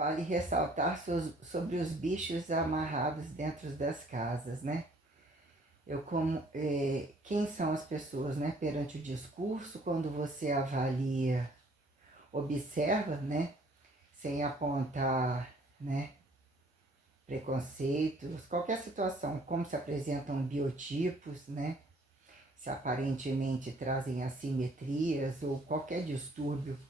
Vale ressaltar sobre os bichos amarrados dentro das casas, né? Quem são as pessoas, né? Perante o discurso, quando você avalia, observa, né? Sem apontar, né? Preconceitos, qualquer situação, como se apresentam biotipos, né? Se aparentemente trazem assimetrias ou qualquer distúrbio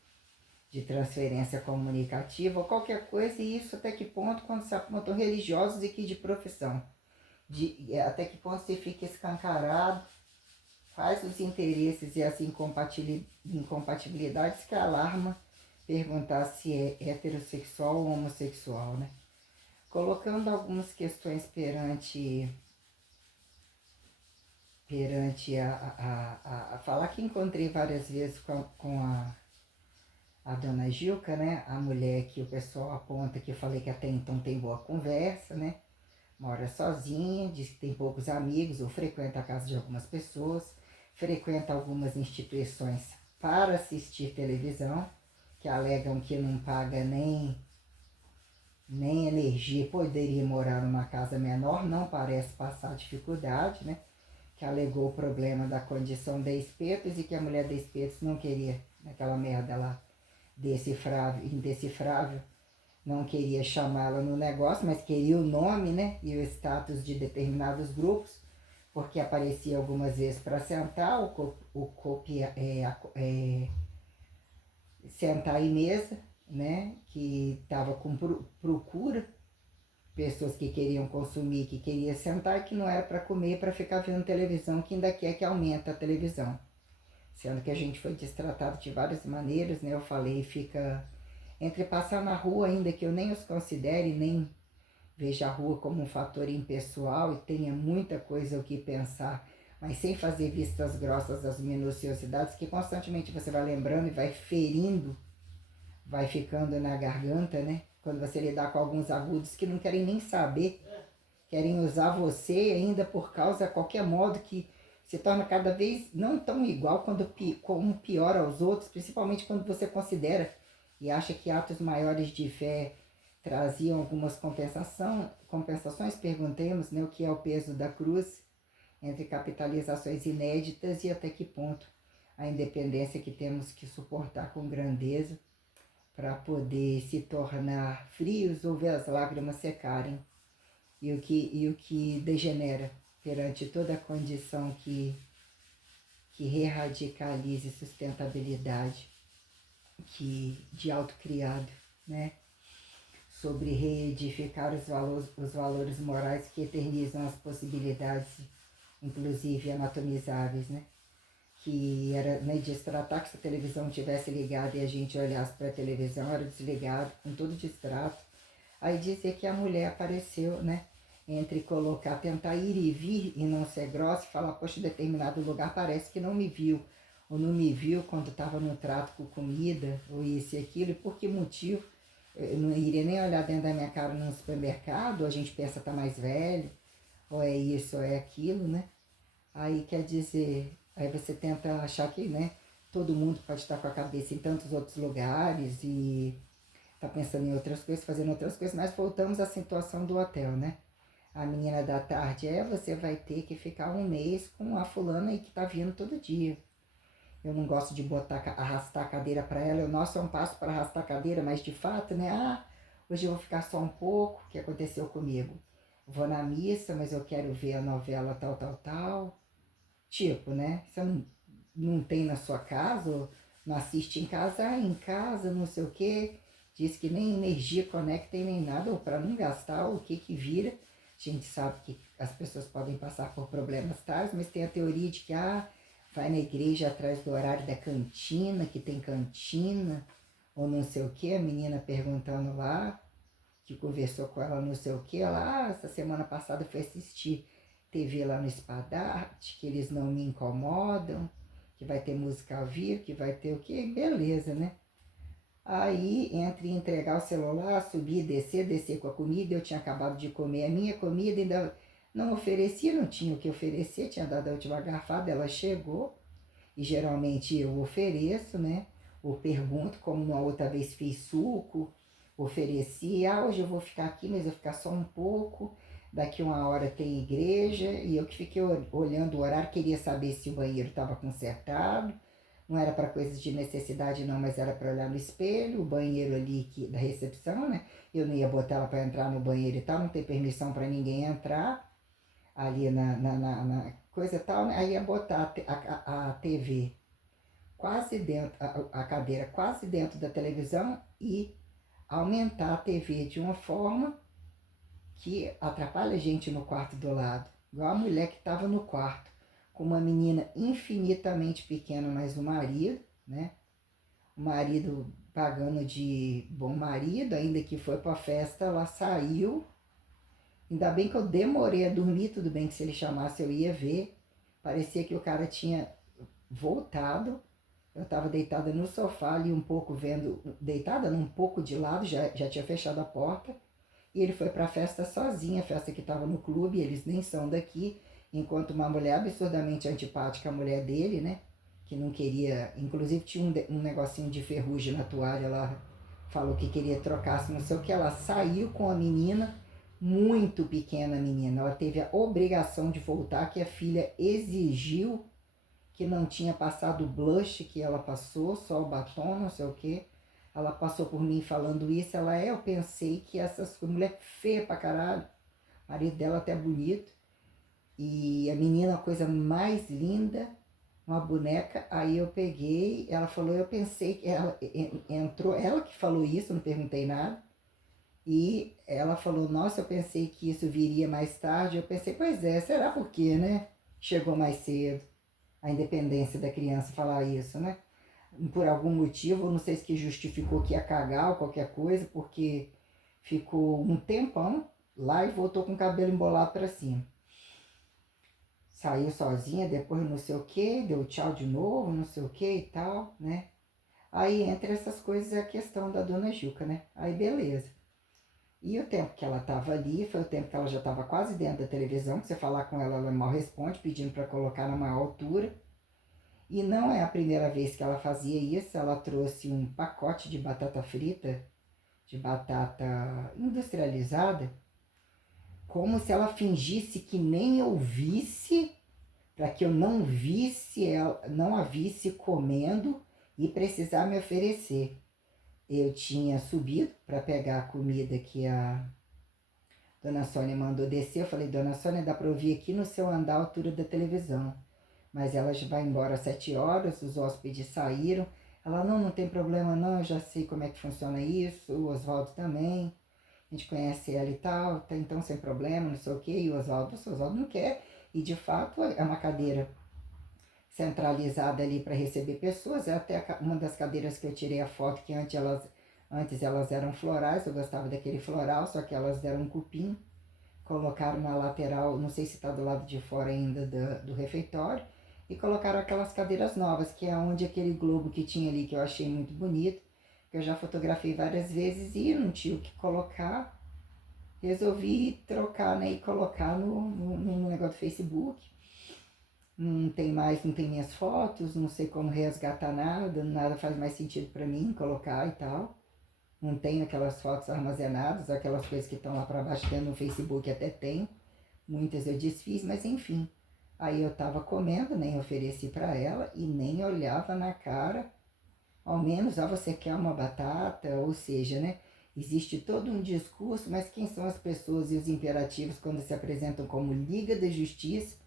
de transferência comunicativa ou qualquer coisa, e isso até que ponto quando se apontam religiosos e que de profissão. Até que ponto você fica escancarado, faz os interesses e as incompatibilidades que alarma perguntar se é heterossexual ou homossexual, né? Colocando algumas questões perante a falar que encontrei várias vezes com a dona Gilca, né? A mulher que o pessoal aponta, que eu falei que até então tem boa conversa, né? Mora sozinha, diz que tem poucos amigos, ou frequenta a casa de algumas pessoas, frequenta algumas instituições para assistir televisão, que alegam que não paga nem energia, poderia morar numa casa menor, não parece passar dificuldade, né? Que alegou o problema da condição de espetos e que a mulher de espetos não queria, naquela merda lá, indecifrável, não queria chamá-la no negócio, mas queria o nome, né? E o status de determinados grupos, porque aparecia algumas vezes para sentar, sentar em mesa, né? Que estava com procura, pessoas que queriam consumir, que queriam sentar, que não era para comer, para ficar vendo televisão, que ainda quer que aumente a televisão. Sendo que a gente foi destratado de várias maneiras, né? Eu falei, fica entre passar na rua, ainda que eu nem os considere, nem veja a rua como um fator impessoal e tenha muita coisa o que pensar, mas sem fazer vistas grossas das minuciosidades que constantemente você vai lembrando e vai ferindo, vai ficando na garganta, né? Quando você lidar com alguns agudos que não querem nem saber, querem usar você ainda por causa, de qualquer modo, que se torna cada vez não tão igual como pior aos outros, principalmente quando você considera e acha que atos maiores de fé traziam algumas compensações. Perguntemos, né, o que é o peso da cruz entre capitalizações inéditas e até que ponto a independência que temos que suportar com grandeza para poder se tornar frios ou ver as lágrimas secarem, e o que degenera perante toda a condição que reradicalize sustentabilidade de autocriado, né? Sobre reedificar os valores morais que eternizam as possibilidades, inclusive anatomizáveis, né? Que era, né, de se tratar que se a televisão tivesse ligada e a gente olhasse para a televisão, era desligado, com todo distrato. Aí dizer que a mulher apareceu, né? Entre colocar, tentar ir e vir e não ser grossa e falar, poxa, em determinado lugar parece que não me viu. Ou não me viu quando estava no trato com comida, ou isso e aquilo, e por que motivo? Eu não iria nem olhar dentro da minha cara no supermercado, ou a gente pensa tá mais velho, ou é isso, ou é aquilo, né? Aí quer dizer, aí você tenta achar que, né, todo mundo pode estar com a cabeça em tantos outros lugares e tá pensando em outras coisas, fazendo outras coisas, mas voltamos à situação do hotel, né? A menina da tarde você vai ter que ficar um mês com a fulana aí que tá vindo todo dia. Eu não gosto de arrastar a cadeira para ela, o nosso é um passo para arrastar a cadeira, mas de fato, né? Hoje eu vou ficar só um pouco, o que aconteceu comigo? Vou na missa, mas eu quero ver a novela tal, tal, tal. Tipo, né? Você não tem na sua casa, ou não assiste em casa, em casa, não sei o quê. Diz que nem energia conecta e nem nada, ou para não gastar, o que vira. A gente sabe que as pessoas podem passar por problemas tais, mas tem a teoria de que vai na igreja atrás do horário da cantina, que tem cantina, ou não sei o que, a menina perguntando lá, que conversou com ela não sei o que, ela, essa semana passada foi assistir TV lá no Espadarte, que eles não me incomodam, que vai ter música ao vivo, que vai ter o que, beleza, né? Aí, entre entregar o celular, subir, descer com a comida, eu tinha acabado de comer a minha comida, ainda não oferecia, não tinha o que oferecer, tinha dado a última garfada, ela chegou, e geralmente eu ofereço, né? Ou pergunto, como uma outra vez fiz suco, ofereci, hoje eu vou ficar aqui, mas eu vou ficar só um pouco, daqui uma hora tem igreja, e eu que fiquei olhando o horário, queria saber se o banheiro estava consertado, não era para coisas de necessidade não, mas era para olhar no espelho, o banheiro ali da recepção, né? Eu não ia botar ela para entrar no banheiro e tal, não tem permissão para ninguém entrar ali na coisa e tal, né? Aí ia botar a TV quase dentro, a cadeira quase dentro da televisão e aumentar a TV de uma forma que atrapalha a gente no quarto do lado. Igual a mulher que estava no quarto com uma menina infinitamente pequena, mas o marido, né? O marido pagando de bom marido, ainda que foi para a festa, ela saiu. Ainda bem que eu demorei a dormir, tudo bem que se ele chamasse eu ia ver. Parecia que o cara tinha voltado. Eu estava deitada no sofá ali um pouco vendo, deitada um pouco de lado, já tinha fechado a porta. E ele foi para a festa sozinho, a festa que estava no clube, eles nem são daqui. Enquanto uma mulher absurdamente antipática, a mulher dele, né? Que não queria, inclusive tinha um negocinho de ferrugem na toalha, ela falou que queria trocar, não sei o que, ela saiu com a menina, muito pequena a menina, ela teve a obrigação de voltar, que a filha exigiu, que não tinha passado o blush que ela passou, só o batom, não sei o que. Ela passou por mim falando isso, eu pensei que essas mulher feia pra caralho, o marido dela até bonito, e a menina, a coisa mais linda, uma boneca. Aí eu peguei, ela falou, eu pensei que ela entrou, ela que falou isso, não perguntei nada, e ela falou, nossa, eu pensei que isso viria mais tarde. Eu pensei, pois é, será por quê, né? Chegou mais cedo. A independência da criança falar isso, né? Por algum motivo, não sei se que justificou que ia cagar ou qualquer coisa, porque ficou um tempão lá e voltou com o cabelo embolado para cima. Saiu sozinha, depois não sei o que, deu tchau de novo, não sei o que e tal, né? Aí entre essas coisas é a questão da dona Juca, né? Aí beleza. E o tempo que ela tava ali, foi o tempo que ela já tava quase dentro da televisão, que você falar com ela, ela mal responde, pedindo para colocar na maior altura. E não é a primeira vez que ela fazia isso, ela trouxe um pacote de batata frita, de batata industrializada, como se ela fingisse que nem eu visse, para que eu não visse, ela, não a visse comendo e precisar me oferecer. Eu tinha subido para pegar a comida que a dona Sônia mandou descer. Eu falei, dona Sônia, dá para ouvir aqui no seu andar a altura da televisão. Mas ela já vai embora às 7 horas, os hóspedes saíram. Ela, não tem problema não, eu já sei como é que funciona isso, o Oswaldo também, a gente conhece ela e tal, tá, então sem problema, não sei o que, e o Oswaldo não quer, e de fato é uma cadeira centralizada ali para receber pessoas, é até uma das cadeiras que eu tirei a foto, que antes elas eram florais, eu gostava daquele floral, só que elas deram um cupim, colocaram na lateral, não sei se está do lado de fora ainda do refeitório, e colocaram aquelas cadeiras novas, que é onde aquele globo que tinha ali, que eu achei muito bonito, que eu já fotografei várias vezes e não tinha o que colocar, resolvi trocar, né, e colocar no negócio do Facebook. Não tem mais, não tem minhas fotos, não sei como resgatar nada faz mais sentido para mim colocar e tal. Não tenho aquelas fotos armazenadas, aquelas coisas que estão lá para baixo dentro no Facebook até tem. Muitas eu desfiz, mas enfim. Aí eu tava comendo, nem ofereci para ela e nem olhava na cara. Ao menos, você quer uma batata, ou seja, né? Existe todo um discurso, mas quem são as pessoas e os imperativos quando se apresentam como Liga da Justiça?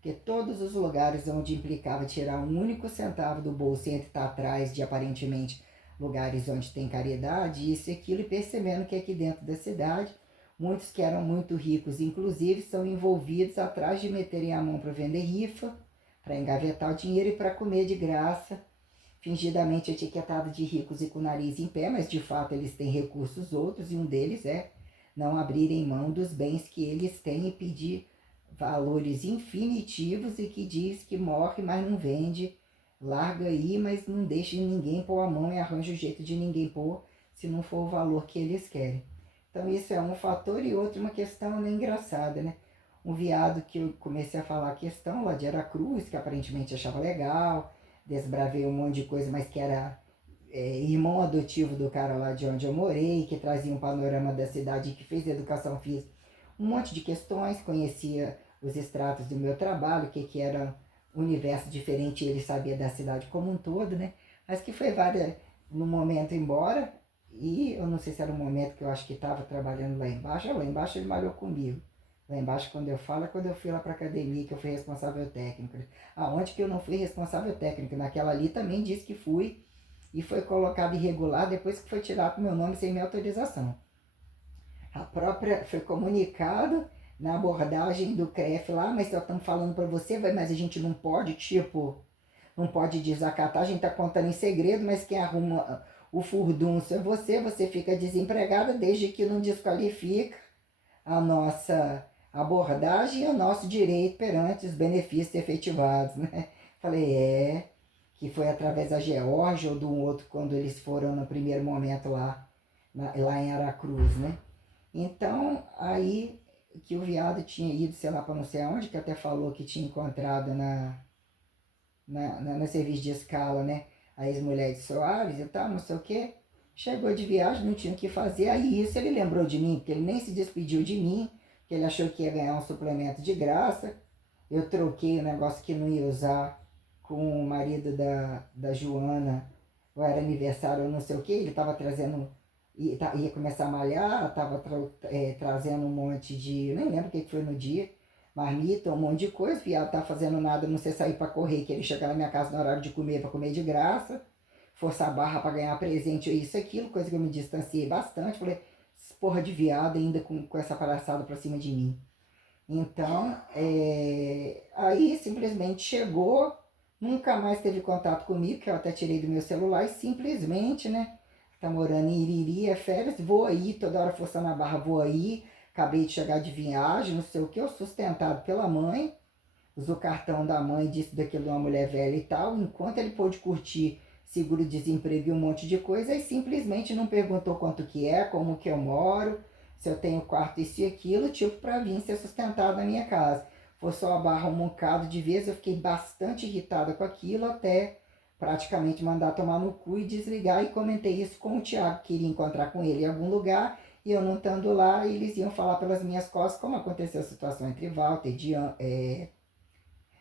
Que todos os lugares onde implicava tirar um único centavo do bolso e estar atrás de aparentemente lugares onde tem caridade, isso e aquilo, e percebendo que aqui dentro da cidade, muitos que eram muito ricos, inclusive, são envolvidos atrás de meterem a mão para vender rifa, para engavetar o dinheiro e para comer de graça, fingidamente etiquetado de ricos e com o nariz em pé, mas de fato eles têm recursos outros, e um deles é não abrirem mão dos bens que eles têm e pedir valores infinitivos, e que diz que morre, mas não vende, larga aí, mas não deixa ninguém pôr a mão e arranja o jeito de ninguém pôr, se não for o valor que eles querem. Então isso é um fator, e outro, uma questão né, engraçada, né? Um viado que eu comecei a falar a questão lá de Aracruz, que aparentemente achava legal, desbravei um monte de coisa, mas que era irmão adotivo do cara lá de onde eu morei, que trazia um panorama da cidade, que fez educação física, um monte de questões, conhecia os estratos do meu trabalho, que era um universo diferente, ele sabia da cidade como um todo, né? Mas que foi várias, no momento embora, e eu não sei se era um momento que eu acho que estava trabalhando lá embaixo ele malhou comigo. Lá embaixo, quando eu falo, é quando eu fui lá para academia, que eu fui responsável técnico. Aonde que eu não fui responsável técnico? Naquela ali também disse que fui, e foi colocado irregular depois que foi tirado o meu nome sem minha autorização. A própria, foi comunicado na abordagem do CREF lá, mas nós estamos falando para você, mas a gente não pode, tipo, não pode desacatar, a gente está contando em segredo, mas quem arruma o furdunço é você, você fica desempregada desde que não desqualifica a nossa abordagem e o nosso direito perante os benefícios efetivados, né? Falei, que foi através da Geórgia ou do outro, quando eles foram no primeiro momento lá em Aracruz, né? Então, aí que o viado tinha ido, sei lá, para não sei aonde, que até falou que tinha encontrado no serviço de escala, né? A ex-mulher de Soares e tal, não sei o quê. Chegou de viagem, não tinha o que fazer. Aí isso ele lembrou de mim, porque ele nem se despediu de mim, que ele achou que ia ganhar um suplemento de graça. Eu troquei o negócio que não ia usar com o marido da Joana, ou era aniversário ou não sei o que, ele estava trazendo, ia começar a malhar, estava trazendo um monte de, nem lembro o que foi no dia, marmita, um monte de coisa, viado tá fazendo nada, não sei sair para correr, que ele chegar na minha casa no horário de comer para comer de graça, forçar a barra para ganhar presente, isso, aquilo, coisa que eu me distanciei bastante, falei, porra de viado ainda com essa palhaçada pra cima de mim. Então, aí simplesmente chegou, nunca mais teve contato comigo, que eu até tirei do meu celular, e simplesmente, né, tá morando em Iriri, é férias, vou aí, toda hora forçando a barra, vou aí, acabei de chegar de viagem, não sei o que, eu sustentado pela mãe, usou o cartão da mãe, disse daquilo de uma mulher velha e tal, enquanto ele pôde curtir seguro-desemprego e um monte de coisa, e simplesmente não perguntou quanto que é, como que eu moro, se eu tenho quarto isso e aquilo, tipo, para vir ser sustentado na minha casa. Foi só a barra um bocado de vezes, eu fiquei bastante irritada com aquilo, até praticamente mandar tomar no cu e desligar, e comentei isso com o Thiago, queria encontrar com ele em algum lugar, e eu não estando lá, eles iam falar pelas minhas costas, como aconteceu a situação entre Walter,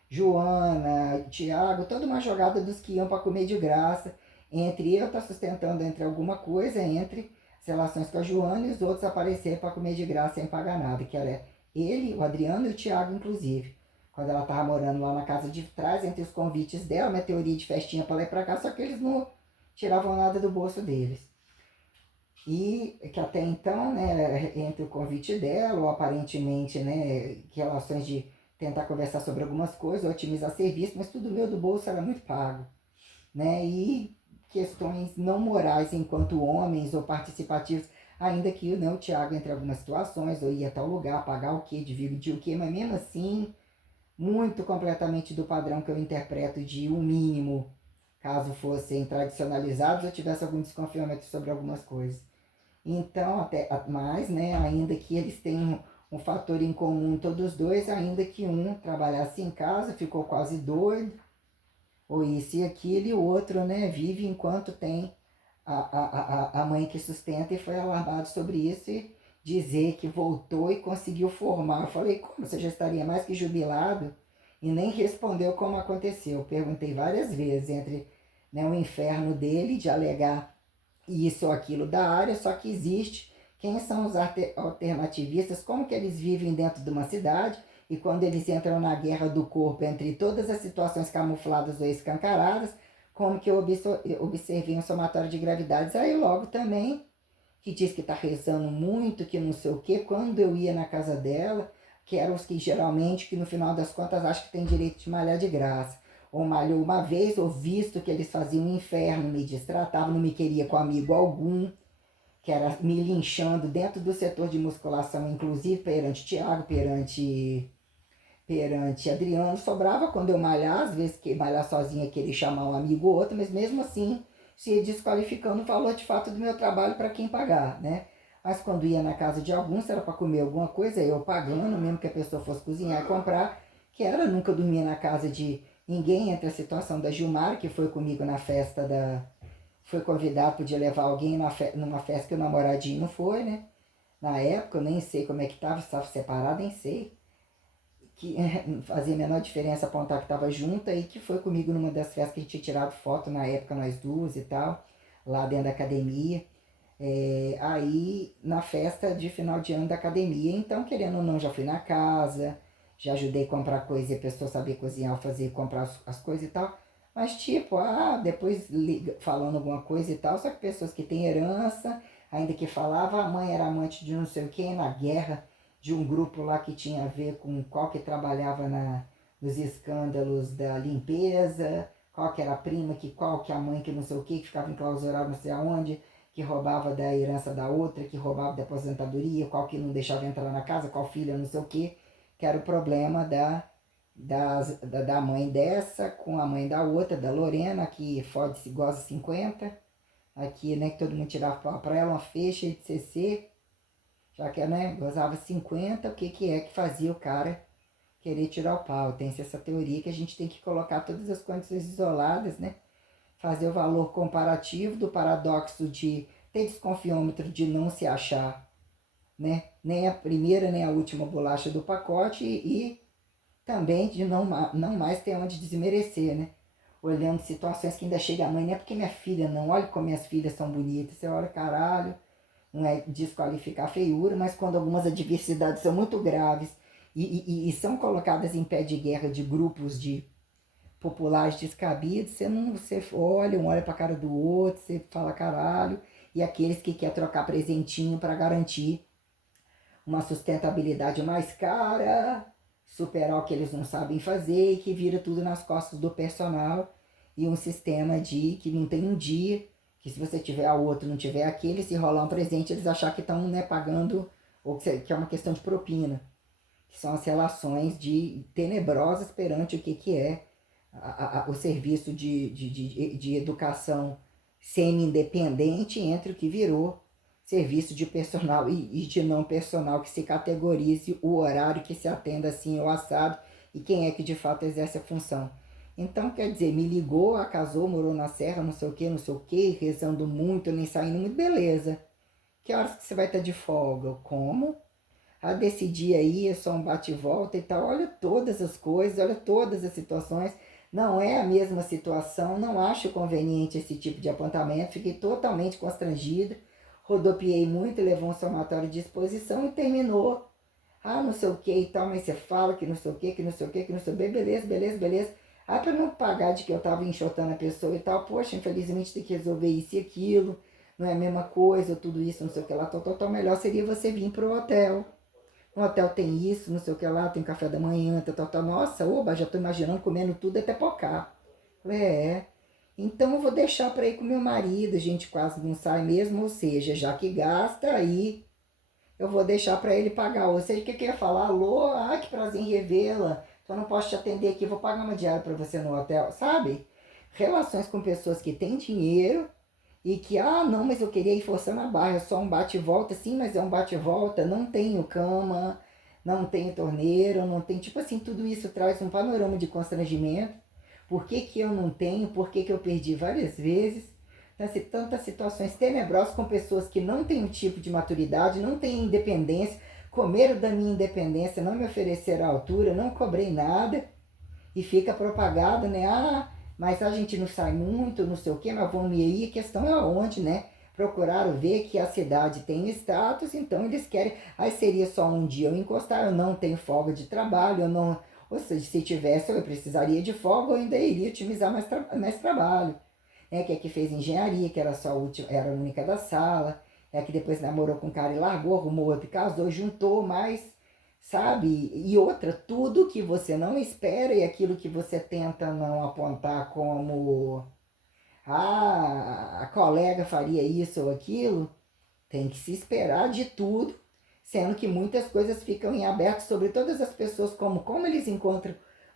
Joana, Thiago, toda uma jogada dos que iam para comer de graça, entre eu estar sustentando entre alguma coisa, entre as relações com a Joana e os outros aparecerem para comer de graça sem pagar nada, que era ele, o Adriano e o Thiago, inclusive. Quando ela estava morando lá na casa de trás, entre os convites dela, minha teoria de festinha para lá e para cá, só que eles não tiravam nada do bolso deles. E que até então, né, entre o convite dela, ou aparentemente, né, relações de tentar conversar sobre algumas coisas, otimizar serviço, mas tudo meu do bolso era muito pago, né, e questões não morais enquanto homens ou participativos, ainda que né, o Thiago entre algumas situações, ou ia a tal lugar, pagar o quê, dividir o quê, mas mesmo assim, muito completamente do padrão que eu interpreto de um mínimo, caso fossem tradicionalizados, eu tivesse algum desconfiamento sobre algumas coisas. Então, até mais, né, ainda que eles tenham um fator em comum, todos dois, ainda que um trabalhasse em casa, ficou quase doido, ou isso e aquilo, e o outro, né, vive enquanto tem a mãe que sustenta, e foi alarmado sobre isso e dizer que voltou e conseguiu formar. Eu falei, como você já estaria mais que jubilado? E nem respondeu como aconteceu. Perguntei várias vezes entre né, o inferno dele de alegar isso ou aquilo da área, só que existe quem são os alternativistas, como que eles vivem dentro de uma cidade, e quando eles entram na guerra do corpo entre todas as situações camufladas ou escancaradas, como que eu observei um somatório de gravidades. Aí logo também, que diz que está rezando muito, que não sei o que, quando eu ia na casa dela, que eram os que geralmente, que no final das contas, acho que tem direito de malhar de graça, ou malhou uma vez, ou visto que eles faziam um inferno, me distratavam, não me queria com amigo algum, que era me linchando dentro do setor de musculação, inclusive perante Tiago, perante Adriano, sobrava quando eu malhar, às vezes que malhar sozinha queria chamar um amigo ou outro, mas mesmo assim se ia desqualificando o valor de fato do meu trabalho para quem pagar, né? Mas quando ia na casa de algum, se era para comer alguma coisa, eu pagando, mesmo que a pessoa fosse cozinhar e comprar, que era, nunca dormia na casa de ninguém, entre a situação da Gilmar, que foi comigo na festa foi convidado, podia levar alguém numa festa que o namoradinho não foi, né? Na época, eu nem sei como é que estava, se estava separado, nem sei. Que não fazia a menor diferença apontar que estava junta e que foi comigo numa das festas que a gente tinha tirado foto na época, nós duas e tal, lá dentro da academia. Aí, na festa de final de ano da academia, então, querendo ou não, já fui na casa, já ajudei a comprar coisa e a pessoa sabia cozinhar, fazer, comprar as coisas e tal. Mas, tipo, depois falando alguma coisa e tal, só que pessoas que têm herança, ainda que falava, a mãe era amante de não sei o que, na guerra de um grupo lá que tinha a ver com qual que trabalhava nos escândalos da limpeza, qual que era a prima, qual que a mãe que não sei o que ficava enclausurada não sei aonde, que roubava da herança da outra, que roubava da aposentadoria, qual que não deixava entrar na casa, qual filha não sei o que era o problema da mãe dessa com a mãe da outra, da Lorena, que fode-se goza 50, aqui, né, que todo mundo tirava pau pra ela, uma feixa de CC, já que, né, gozava 50, o que que é que fazia o cara querer tirar o pau? Tem essa teoria que a gente tem que colocar todas as condições isoladas, né, fazer o valor comparativo do paradoxo de ter desconfiômetro de não se achar, né? Nem a primeira nem a última bolacha do pacote e também de não mais ter onde desmerecer, né? Olhando situações que ainda chega a mãe, não é porque minha filha não, olha como minhas filhas são bonitas, você olha, caralho, não é desqualificar a feiura, mas quando algumas adversidades são muito graves e são colocadas em pé de guerra de grupos de populares descabidos, você não, você olha, um olha pra cara do outro, você fala caralho, e aqueles que quer trocar presentinho para garantir uma sustentabilidade mais cara, superar o que eles não sabem fazer e que vira tudo nas costas do personal e um sistema de que não tem um dia, que se você tiver a outro, não tiver aquele, se rolar um presente, eles achar que estão, né, pagando, ou que é uma questão de propina, que são as relações de tenebrosas perante o que é o serviço de educação semi-independente entre o que virou serviço de personal e de não personal, que se categorize o horário, que se atenda assim ou assado, e quem é que de fato exerce a função. Então, quer dizer, me ligou, casou, morou na serra, não sei o que, rezando muito, nem saindo muito, beleza. Que horas que você vai estar de folga? Como? Decidir aí, é só um bate e volta e tal. Olha todas as coisas, olha todas as situações. Não é a mesma situação, não acho conveniente esse tipo de apontamento, fiquei totalmente constrangida, rodopiei muito, levou um somatório de exposição e terminou. Não sei o que e tal, mas você fala que não sei o que, que não sei o que, que não sei o que, beleza, beleza, beleza. Pra não pagar de que eu tava enxotando a pessoa e tal, poxa, infelizmente tem que resolver isso e aquilo, não é a mesma coisa, tudo isso, não sei o que lá, tal, melhor seria você vir pro hotel. No hotel tem isso, não sei o que lá, tem café da manhã, tal. Nossa, oba, já tô imaginando comendo tudo até pocar. Falei. Então eu vou deixar para ir com meu marido, a gente quase não sai mesmo, ou seja, já que gasta, aí eu vou deixar para ele pagar. Ou seja, o que eu ia falar? Alô, que prazer em revê-la. Então eu não posso te atender aqui, vou pagar uma diária para você no hotel, sabe? Relações com pessoas que têm dinheiro e que, não, mas eu queria ir forçando a barra, é só um bate e volta, sim, mas é um bate e volta, não tenho cama, não tenho torneiro, não tem, tipo assim, tudo isso traz um panorama de constrangimento. Por que que eu não tenho? Por que que eu perdi várias vezes? Então, assim, tantas situações tenebrosas com pessoas que não têm um tipo de maturidade, não têm independência, comeram da minha independência, não me ofereceram a altura, não cobrei nada e fica propagado, né? Mas a gente não sai muito, não sei o que, mas vamos ir aí. A questão é onde, né? Procuraram ver que a cidade tem status, então eles querem. Aí seria só um dia eu encostar, eu não tenho folga de trabalho, eu não. Ou seja, se tivesse, eu precisaria de folga, eu ainda iria otimizar mais trabalho. Que é que fez engenharia, que era só a última, era a única da sala. Que depois namorou com um cara e largou, arrumou outro e casou, juntou mais, sabe? E outra, tudo que você não espera e aquilo que você tenta não apontar como a colega faria isso ou aquilo, tem que se esperar de tudo, sendo que muitas coisas ficam em aberto sobre todas as pessoas, como eles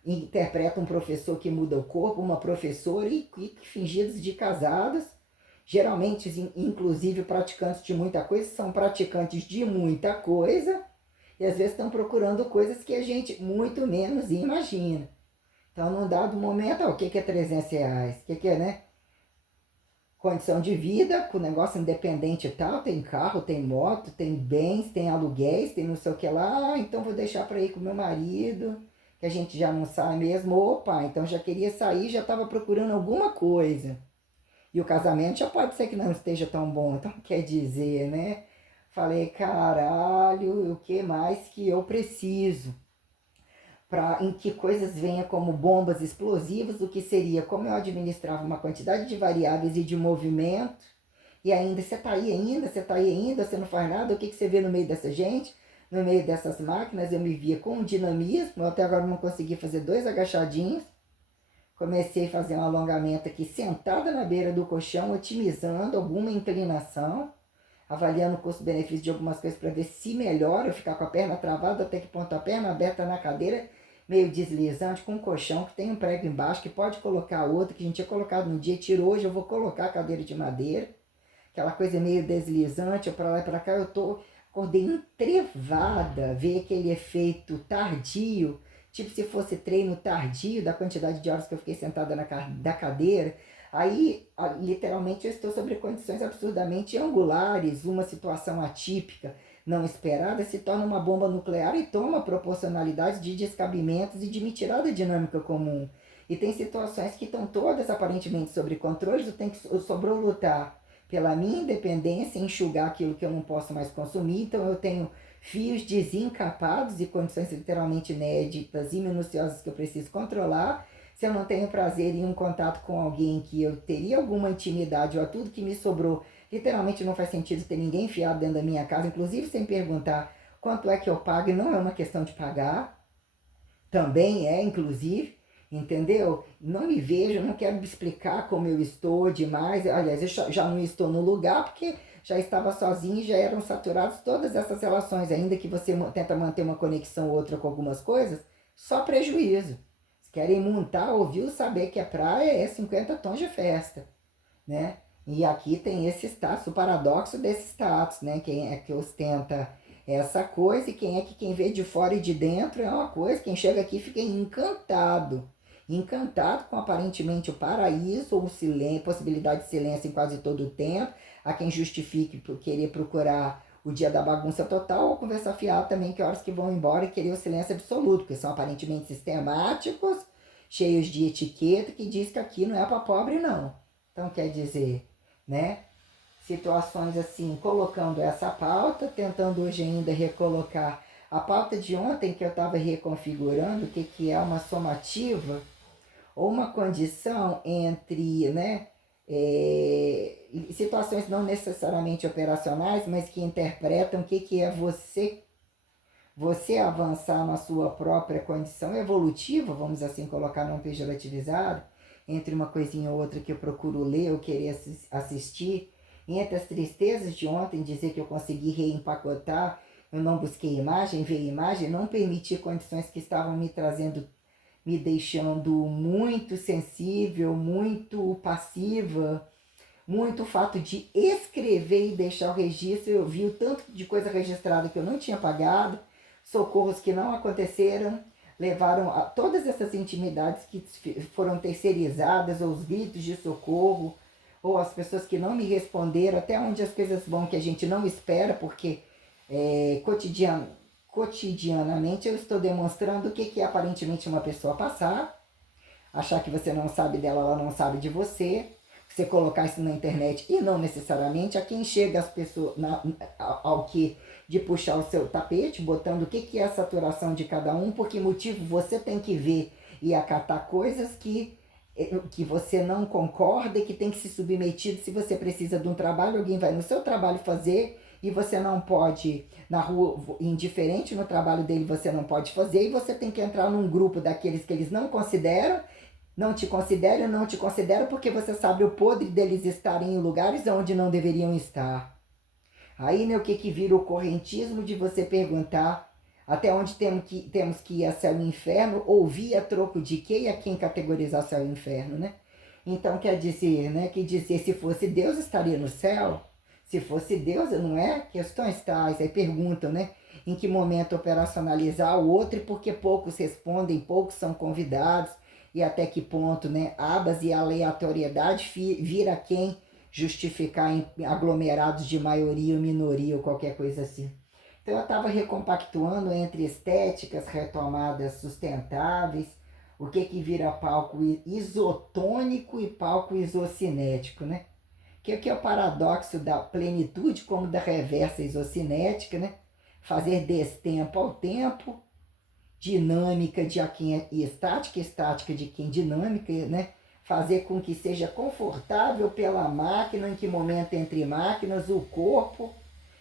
interpretam um professor que muda o corpo, uma professora e fingidos de casadas, geralmente, inclusive praticantes de muita coisa, são praticantes de muita coisa, e às vezes estão procurando coisas que a gente muito menos imagina. Então, num dado momento, o que é R$ 300? O que é, né? condição de vida, com negócio independente e tal, tem carro, tem moto, tem bens, tem aluguéis, tem não sei o que lá, então vou deixar para ir com meu marido, que a gente já não sai mesmo. Opa, então já queria sair, já estava procurando alguma coisa. E o casamento já pode ser que não esteja tão bom, então quer dizer, né? Falei, caralho, o que mais que eu preciso? Para em que coisas venha como bombas explosivas, o que seria como eu administrava uma quantidade de variáveis e de movimento, e ainda você tá aí ainda, você tá aí ainda, você não faz nada, o que, que você vê no meio dessa gente? No meio dessas máquinas eu me via com dinamismo, eu até agora não consegui fazer 2 agachadinhos, comecei a fazer um alongamento aqui sentada na beira do colchão, otimizando alguma inclinação, avaliando o custo-benefício de algumas coisas para ver se melhora, eu ficar com a perna travada, até que ponto a perna aberta na cadeira, meio deslizante, com um colchão que tem um prego embaixo, que pode colocar outro, que a gente tinha colocado no dia, tirou, hoje eu vou colocar a cadeira de madeira, aquela coisa meio deslizante, para lá e para cá, acordei entrevada, ver aquele efeito tardio, tipo se fosse treino tardio da quantidade de horas que eu fiquei sentada da cadeira. Aí, literalmente, eu estou sobre condições absurdamente angulares, uma situação atípica, não esperada, se torna uma bomba nuclear e toma proporcionalidade de descabimentos e de me tirar da dinâmica comum. E tem situações que estão todas aparentemente sobre controle, sobrou lutar pela minha independência, enxugar aquilo que eu não posso mais consumir, então eu tenho fios desencapados e condições literalmente inéditas e minuciosas que eu preciso controlar. Se eu não tenho prazer em um contato com alguém que eu teria alguma intimidade, ou tudo que me sobrou, literalmente não faz sentido ter ninguém enfiado dentro da minha casa, inclusive sem perguntar quanto é que eu pago, e não é uma questão de pagar, também é, inclusive, entendeu? Não me vejo, não quero me explicar como eu estou demais. Aliás, eu já não estou no lugar porque já estava sozinha e já eram saturadas todas essas relações. Ainda que você tenta manter uma conexão ou outra com algumas coisas, só prejuízo. Se querem montar, ouviu saber que a praia é 50 tons de festa, né? E aqui tem esse status, o paradoxo desse status, né? Quem é que ostenta essa coisa e quem vê de fora e de dentro é uma coisa, quem chega aqui fica encantado. Encantado com aparentemente o paraíso ou o silêncio, possibilidade de silêncio em quase todo o tempo. Há quem justifique por querer procurar o dia da bagunça total ou conversar fiado também que horas que vão embora e querer o silêncio absoluto, porque são aparentemente sistemáticos, cheios de etiqueta, que diz que aqui não é para pobre não. Então quer dizer, né? Situações assim, colocando essa pauta, tentando hoje ainda recolocar a pauta de ontem que eu estava reconfigurando, o que, que é uma somativa ou uma condição entre, né, situações não necessariamente operacionais, mas que interpretam o que, que é você avançar na sua própria condição evolutiva, vamos assim colocar, não pejorativizado, entre uma coisinha ou outra que eu procuro ler ou querer assistir, entre as tristezas de ontem, dizer que eu consegui reempacotar, eu não busquei imagem, ver imagem, não permiti condições que estavam me trazendo, me deixando muito sensível, muito passiva, muito o fato de escrever e deixar o registro. Eu vi o tanto de coisa registrada que eu não tinha pagado, socorros que não aconteceram, levaram a todas essas intimidades que foram terceirizadas, ou os gritos de socorro, ou as pessoas que não me responderam, até onde as coisas vão que a gente não espera, porque cotidianamente eu estou demonstrando o que é aparentemente uma pessoa passar, achar que você não sabe dela, ela não sabe de você, você colocar isso na internet e não necessariamente a quem chega as pessoas ao que de puxar o seu tapete, botando o que é a saturação de cada um, por que motivo você tem que ver e acatar coisas que você não concorda e que tem que se submeter. Se você precisa de um trabalho, alguém vai no seu trabalho fazer e você não pode, na rua, indiferente no trabalho dele, você não pode fazer, e você tem que entrar num grupo daqueles que eles não consideram, não te consideram porque você sabe o podre deles estarem em lugares onde não deveriam estar. Aí, né, o que vira o correntismo de você perguntar até onde temos que ir a céu e inferno, ouvir a troco de quê e a quem categorizar céu e inferno, né? Então quer dizer, né, que dizer se fosse Deus estaria no céu, se fosse Deus, não é? Questões tais, aí perguntam, né, em que momento operacionalizar o outro e porque poucos respondem, poucos são convidados e até que ponto, né, abas e aleatoriedade vira quem justificar em aglomerados de maioria ou minoria ou qualquer coisa assim. Então eu estava recompactuando entre estéticas retomadas sustentáveis, o que vira palco isotônico e palco isocinético, né? Que é o paradoxo da plenitude como da reversa isocinética, né? Fazer destempo ao tempo, dinâmica de quem é estática, estática de quem dinâmica, né? Fazer com que seja confortável pela máquina, em que momento entre máquinas, o corpo,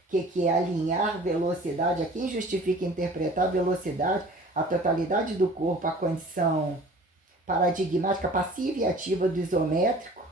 que é alinhar velocidade, a quem justifica interpretar velocidade, a totalidade do corpo, a condição paradigmática passiva e ativa do isométrico,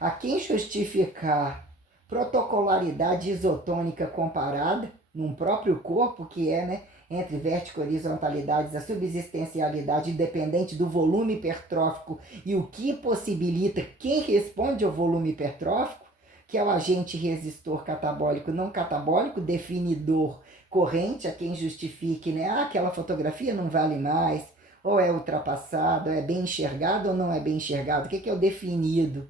a quem justificar protocolaridade isotônica comparada num próprio corpo, que é, né, entre vértice e horizontalidades, a subsistencialidade independente do volume hipertrófico e o que possibilita quem responde ao volume hipertrófico, que é o agente resistor catabólico não catabólico, definidor corrente, a quem justifique, né, aquela fotografia não vale mais, ou é ultrapassado, é bem enxergado ou não é bem enxergado, o que é o definido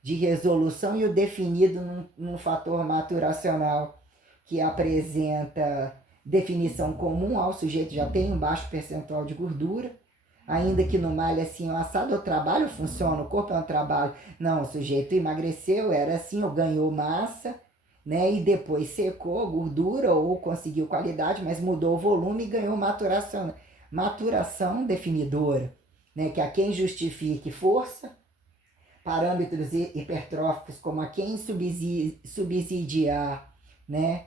de resolução e o definido num fator maturacional que apresenta definição comum ao sujeito já tem um baixo percentual de gordura, ainda que no malha assim, o assado, o trabalho funciona, o corpo é um trabalho. Não, o sujeito emagreceu, era assim, ou ganhou massa, né? E depois secou a gordura ou conseguiu qualidade, mas mudou o volume e ganhou maturação definidora, né? Que a quem justifique força, parâmetros hipertróficos como a quem subsidiar, né?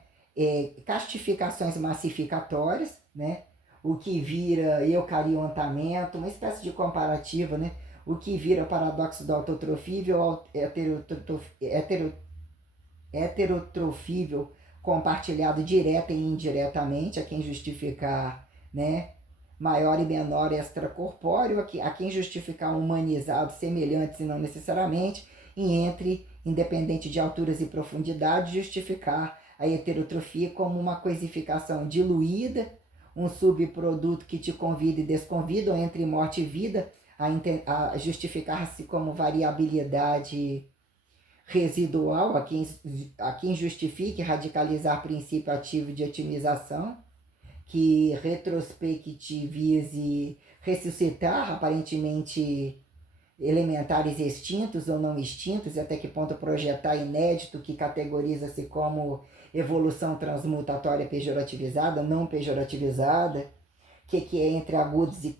Castificações massificatórias, né? O que vira eucariontamento, uma espécie de comparativa, né? O que vira paradoxo do autotrofível, heterotrofível, compartilhado direta e indiretamente, a quem justificar, né? Maior e menor extracorpóreo, a quem justificar humanizado, semelhantes e não necessariamente, e entre, independente de alturas e profundidade, justificar a heterotrofia como uma coisificação diluída, um subproduto que te convida e desconvida, ou entre morte e vida, a justificar-se como variabilidade residual, a quem justifique radicalizar princípio ativo de otimização, que retrospectivize ressuscitar aparentemente elementares extintos ou não extintos, e até que ponto projetar inédito, que categoriza-se como evolução transmutatória pejorativizada, não pejorativizada, que é entre agudos e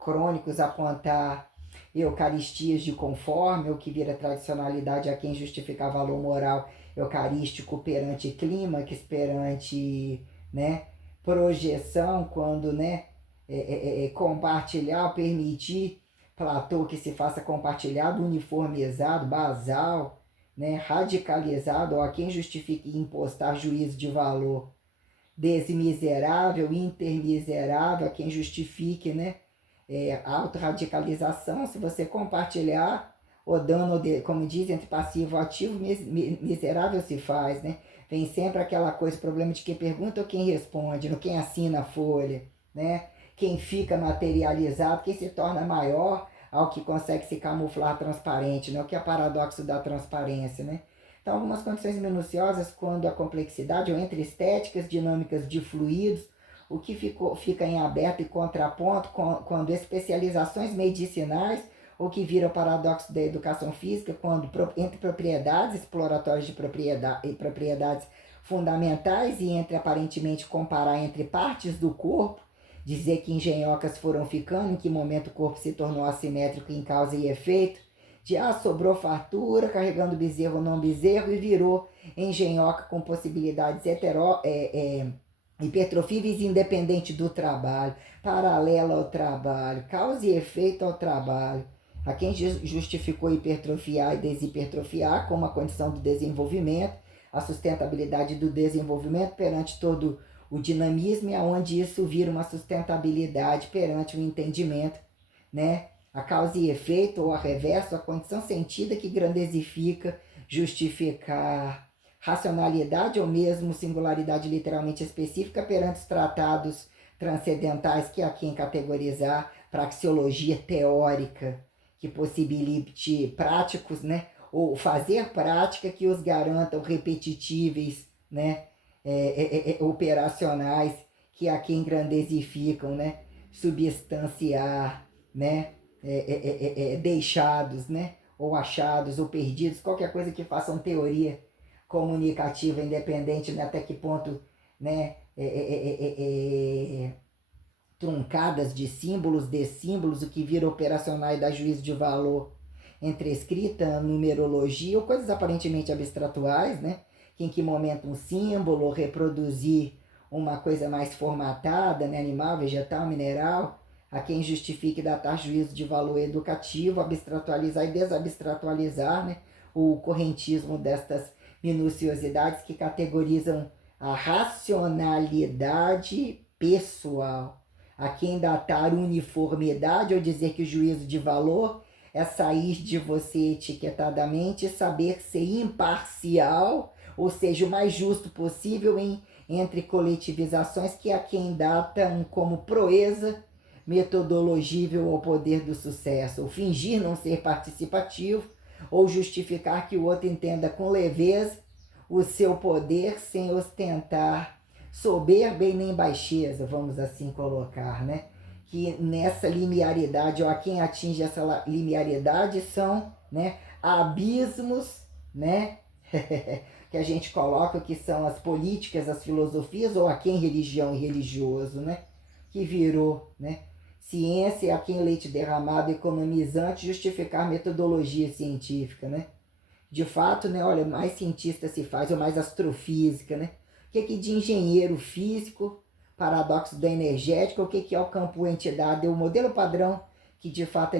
crônicos apontar eucaristias de conforme, o que vira tradicionalidade a quem justificar valor moral eucarístico perante clímax, perante, né, projeção, quando, né, compartilhar, permitir platô que se faça compartilhado, uniformizado, basal, né, radicalizado, ou a quem justifique impostar juízo de valor desmiserável, intermiserável, a quem justifique, né, autorradicalização, se você compartilhar, o dano, como diz, entre passivo e ativo, miserável se faz, né? Vem sempre aquela coisa, problema de quem pergunta ou quem responde, no quem assina a folha, né? Quem fica materializado, quem se torna maior ao que consegue se camuflar transparente, né? O que é paradoxo da transparência, né? Então, algumas condições minuciosas quando a complexidade, ou entre estéticas, dinâmicas de fluidos, o que fica em aberto e contraponto quando especializações medicinais, o que vira o paradoxo da educação física, quando entre propriedades exploratórias de propriedades fundamentais e entre aparentemente comparar entre partes do corpo, dizer que engenhocas foram ficando, em que momento o corpo se tornou assimétrico em causa e efeito, de sobrou fartura, carregando bezerro ou não bezerro, e virou engenhoca com possibilidades hipertrofíveis independente do trabalho, paralela ao trabalho, causa e efeito ao trabalho. A quem justificou hipertrofiar e deshipertrofiar como a condição do desenvolvimento, a sustentabilidade do desenvolvimento perante todo o dinamismo, e aonde isso vira uma sustentabilidade perante o entendimento, né? A causa e efeito, ou a reverso, a condição sentida que grandesifica, justificar racionalidade ou mesmo singularidade literalmente específica perante os tratados transcendentais, que é aqui em categorizar praxeologia teórica, que possibilite práticos, né, ou fazer prática que os garantam repetitíveis, né? Operacionais, que a quem grandezificam, né? Substanciar, né? Deixados, né? Ou achados, ou perdidos, qualquer coisa que façam teoria comunicativa independente, né? Até que ponto, né? Truncadas de símbolos, o que vira operacional e dá juízo de valor entre escrita, numerologia ou coisas aparentemente abstratuais, né? Que em que momento um símbolo reproduzir uma coisa mais formatada, né? Animal, vegetal, mineral, a quem justifique datar juízo de valor educativo, abstratualizar e desabstratualizar, né? O correntismo destas minuciosidades que categorizam a racionalidade pessoal, a quem datar uniformidade ou dizer que o juízo de valor é sair de você etiquetadamente e saber ser imparcial, ou seja, o mais justo possível entre coletivizações, que a quem datam como proeza metodologível ao poder do sucesso, ou fingir não ser participativo, ou justificar que o outro entenda com leveza o seu poder sem ostentar soberba e nem baixeza, vamos assim colocar, né? Que nessa linearidade, ou a quem atinge essa linearidade são, né, abismos, né? Que a gente coloca que são as políticas, as filosofias, ou a quem religião e religioso, né? Que virou, né? Ciência, a quem leite derramado, economizante, justificar metodologia científica, né? De fato, né, olha, mais cientista se faz, ou mais astrofísica, né? O que de engenheiro físico, paradoxo da energética, o que é o campo entidade, o modelo padrão que de fato,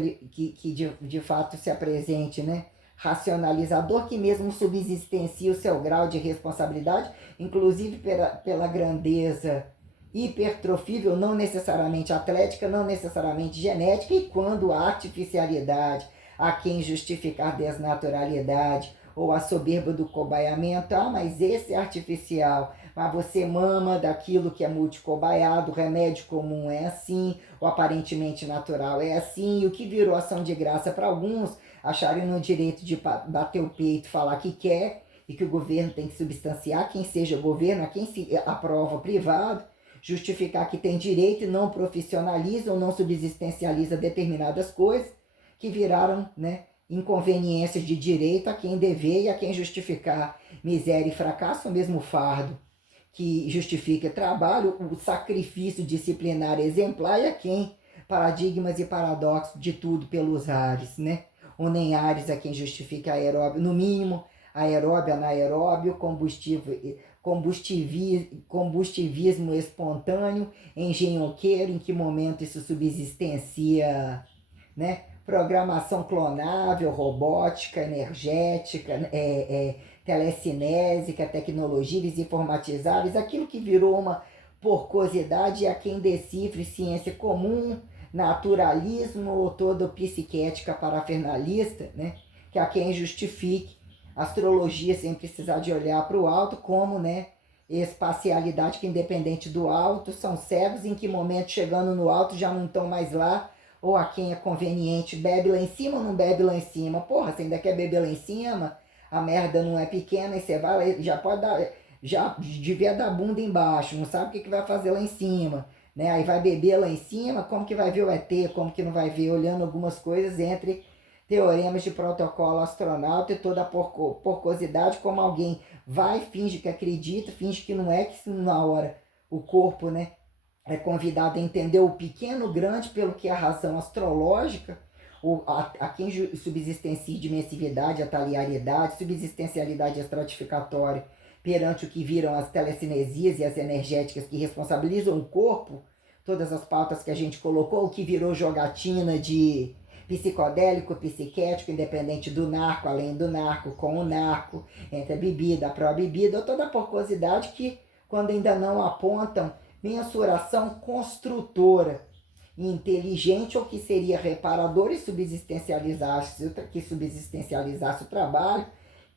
de fato se apresente, né? Racionalizador que mesmo subsistencia o seu grau de responsabilidade, inclusive pela grandeza hipertrofível, não necessariamente atlética, não necessariamente genética, e quando a artificialidade, a quem justificar desnaturalidade, ou a soberba do cobaiamento, mas esse é artificial, mas você mama daquilo que é multicobaiado, o remédio comum é assim, o aparentemente natural é assim, e o que virou ação de graça para alguns, acharem no direito de bater o peito, falar que quer, e que o governo tem que substanciar quem seja governo, a quem se aprova privado, justificar que tem direito e não profissionaliza ou não subsistencializa determinadas coisas, que viraram, né, inconveniências de direito a quem dever e a quem justificar miséria e fracasso, o mesmo fardo que justifica trabalho, o sacrifício disciplinar exemplar, e a quem paradigmas e paradoxos de tudo pelos ares, né? Ou nem ares a quem justifica aeróbio, no mínimo aeróbio, anaeróbio, combustivismo espontâneo, engenhoqueiro, em que momento isso subsistencia, né? Programação clonável, robótica, energética, telecinésica, tecnologias informatizáveis, aquilo que virou uma porcosidade, a quem decifre ciência comum, naturalismo ou toda psiquética parafernalista, né? Que a quem justifique astrologia sem precisar de olhar para o alto, como, né, espacialidade que independente do alto, são cegos, em que momento chegando no alto já não estão mais lá, ou a quem é conveniente, bebe lá em cima ou não bebe lá em cima? Porra, você ainda quer beber lá em cima? A merda não é pequena e você vai, já pode dar, já devia dar bunda embaixo, não sabe o que vai fazer lá em cima, né? Aí vai beber lá em cima, como que vai ver o ET, como que não vai ver, olhando algumas coisas entre teoremas de protocolo astronauta e toda a porcosidade, como alguém vai, finge que acredita, finge que não é, que na hora o corpo, né, é convidado a entender o pequeno, o grande, pelo que a razão astrológica, a quem subsistencia dimensividade, ataliaridade, subsistencialidade estratificatória, perante o que viram as telecinesias e as energéticas que responsabilizam o corpo, todas as pautas que a gente colocou, o que virou jogatina de psicodélico, psiquético, independente do narco, além do narco, com o narco, entre a bebida, a pró-bebida, ou toda a porcosidade que, quando ainda não apontam mensuração construtora, inteligente, ou que seria reparador e subsistencializasse o trabalho,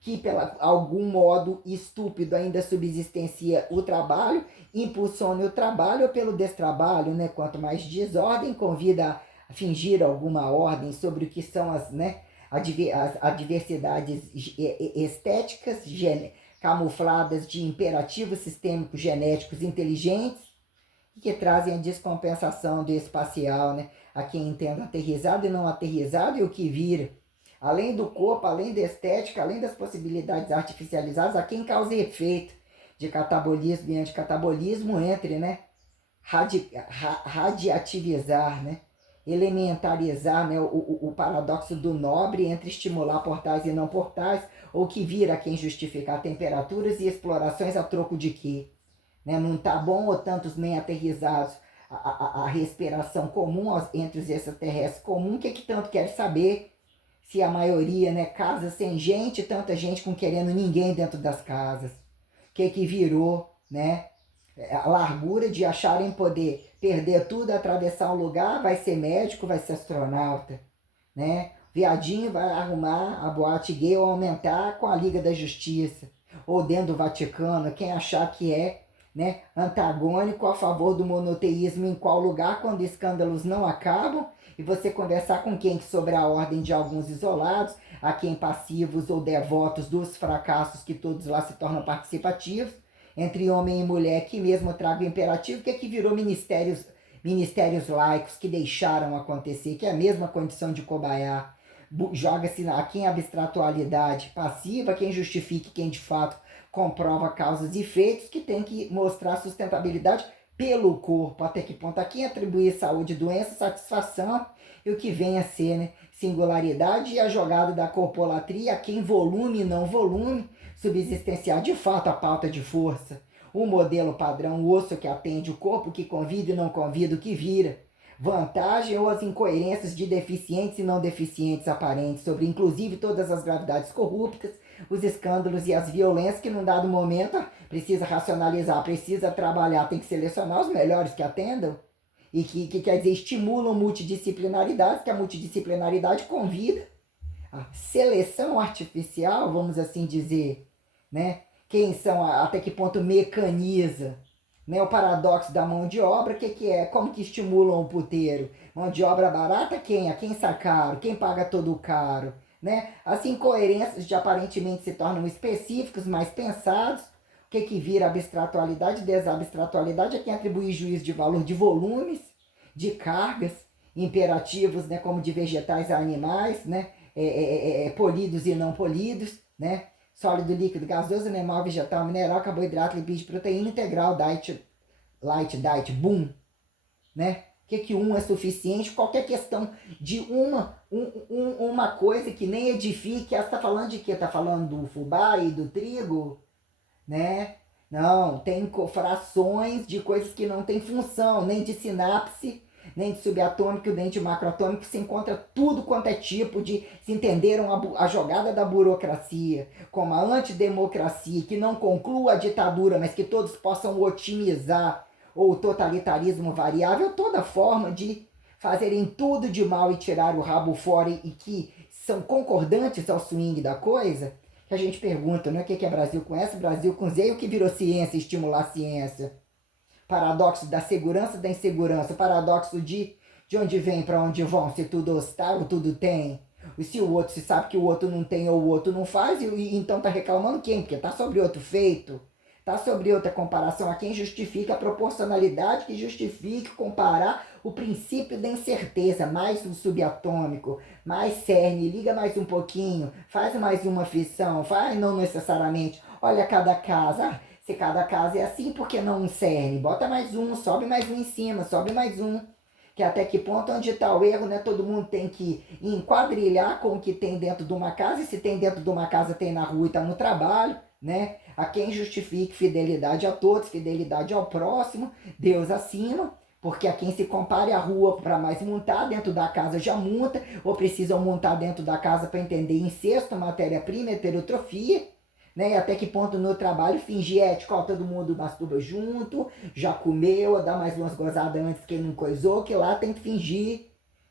que pela algum modo estúpido ainda subsistencia o trabalho, impulsiona o trabalho, ou pelo destrabalho, né? Quanto mais desordem, convida a fingir alguma ordem sobre o que são as, né, as adversidades estéticas camufladas de imperativos sistêmicos genéticos inteligentes que trazem a descompensação do espacial, né? A quem entenda aterrissado e não aterrissado e o que vira. Além do corpo, além da estética, além das possibilidades artificializadas, a quem causa efeito de catabolismo e anticatabolismo entre, né? Radiativizar, né? Elementarizar, né? O paradoxo do nobre entre estimular portais e não portais, ou que vira quem justificar temperaturas e explorações a troco de quê? Né? Não está bom ou tantos nem aterrizados a respiração comum entre os extraterrestres comum, que tanto quer saber se a maioria, né, casas sem gente, tanta gente com querendo ninguém dentro das casas. Que virou, né? A largura de acharem poder perder tudo, atravessar um lugar, vai ser médico, vai ser astronauta, né? Viadinho vai arrumar a boate gay ou aumentar com a Liga da Justiça, ou dentro do Vaticano, quem achar que é, né, antagônico a favor do monoteísmo em qual lugar, quando escândalos não acabam, e você conversar com quem sobre a ordem de alguns isolados, a quem passivos ou devotos dos fracassos que todos lá se tornam participativos, entre homem e mulher, que mesmo traga o imperativo, que virou ministérios laicos que deixaram acontecer, que é a mesma condição de cobaiar. Joga-se a quem abstratualidade passiva, quem justifique, quem de fato comprova causas e efeitos, que tem que mostrar sustentabilidade pelo corpo, até que ponto, a quem atribuir saúde, doença, satisfação, e o que vem a ser, né, singularidade, e a jogada da corpolatria, a quem volume e não volume, subsistencial de fato a pauta de força, o modelo padrão, o osso que atende, o corpo que convida e não convida, o que vira, vantagem ou as incoerências de deficientes e não deficientes aparentes, sobre inclusive todas as gravidades corruptas, os escândalos e as violências que num dado momento precisa racionalizar, precisa trabalhar, tem que selecionar os melhores que atendam, e que quer dizer, estimulam multidisciplinaridade, que a multidisciplinaridade convida a seleção artificial, vamos assim dizer, né? Quem são, até que ponto mecaniza, né? O paradoxo da mão de obra, que é? Como que estimulam o puteiro? Mão de obra barata, quem? A quem sai caro? Quem paga todo o caro? Né? As incoerências de aparentemente se tornam específicos, mais pensados. O que vira abstratualidade? Desabstratualidade é quem atribui juízo de valor de volumes, de cargas, imperativos, né? Como de vegetais a animais, né? Polidos e não polidos, né? Sólido, líquido, gasoso, animal, vegetal, mineral, carboidrato, lipídio, proteína, integral, diet, light, diet, boom, né? Que um é suficiente? Qualquer questão de uma coisa que nem edifique, ela está falando de quê? Está falando do fubá e do trigo, né? Não, tem frações de coisas que não tem função, nem de sinapse, nem de subatômico, nem de macroatômico, se encontra tudo quanto é tipo de... Se entenderam a jogada da burocracia como a antidemocracia, que não conclua a ditadura, mas que todos possam otimizar, ou o totalitarismo variável, toda forma de fazerem tudo de mal e tirar o rabo fora, e que são concordantes ao swing da coisa, que a gente pergunta, né? O que é Brasil com S, Brasil com Z, e o que virou ciência, estimular a ciência? Paradoxo da segurança e da insegurança, paradoxo de onde vem, para onde vão, se tudo está ou tudo tem. E se o outro, se sabe que o outro não tem ou o outro não faz, e então tá reclamando quem? Porque tá sobre outro feito, tá sobre outra comparação. A quem justifica a proporcionalidade, que justifique comparar o princípio da incerteza, mais um subatômico, mais CERN, liga mais um pouquinho, faz mais uma fissão, faz não necessariamente, olha cada casa, se cada casa é assim, por que não um CERN? Bota mais um, sobe mais um em cima, sobe mais um. Que até que ponto onde está o erro, né? Todo mundo tem que enquadrilhar com o que tem dentro de uma casa, e se tem dentro de uma casa, tem na rua e está no trabalho, né? A quem justifique fidelidade a todos, fidelidade ao próximo, Deus acima, porque a quem se compare a rua para mais montar, dentro da casa já monta, ou precisam montar dentro da casa para entender incesto, matéria-prima, heterotrofia, né? E até que ponto no trabalho fingir ético, ó, todo mundo masturba junto, já comeu, dá mais umas gozadas antes que não coisou, que lá tem que fingir,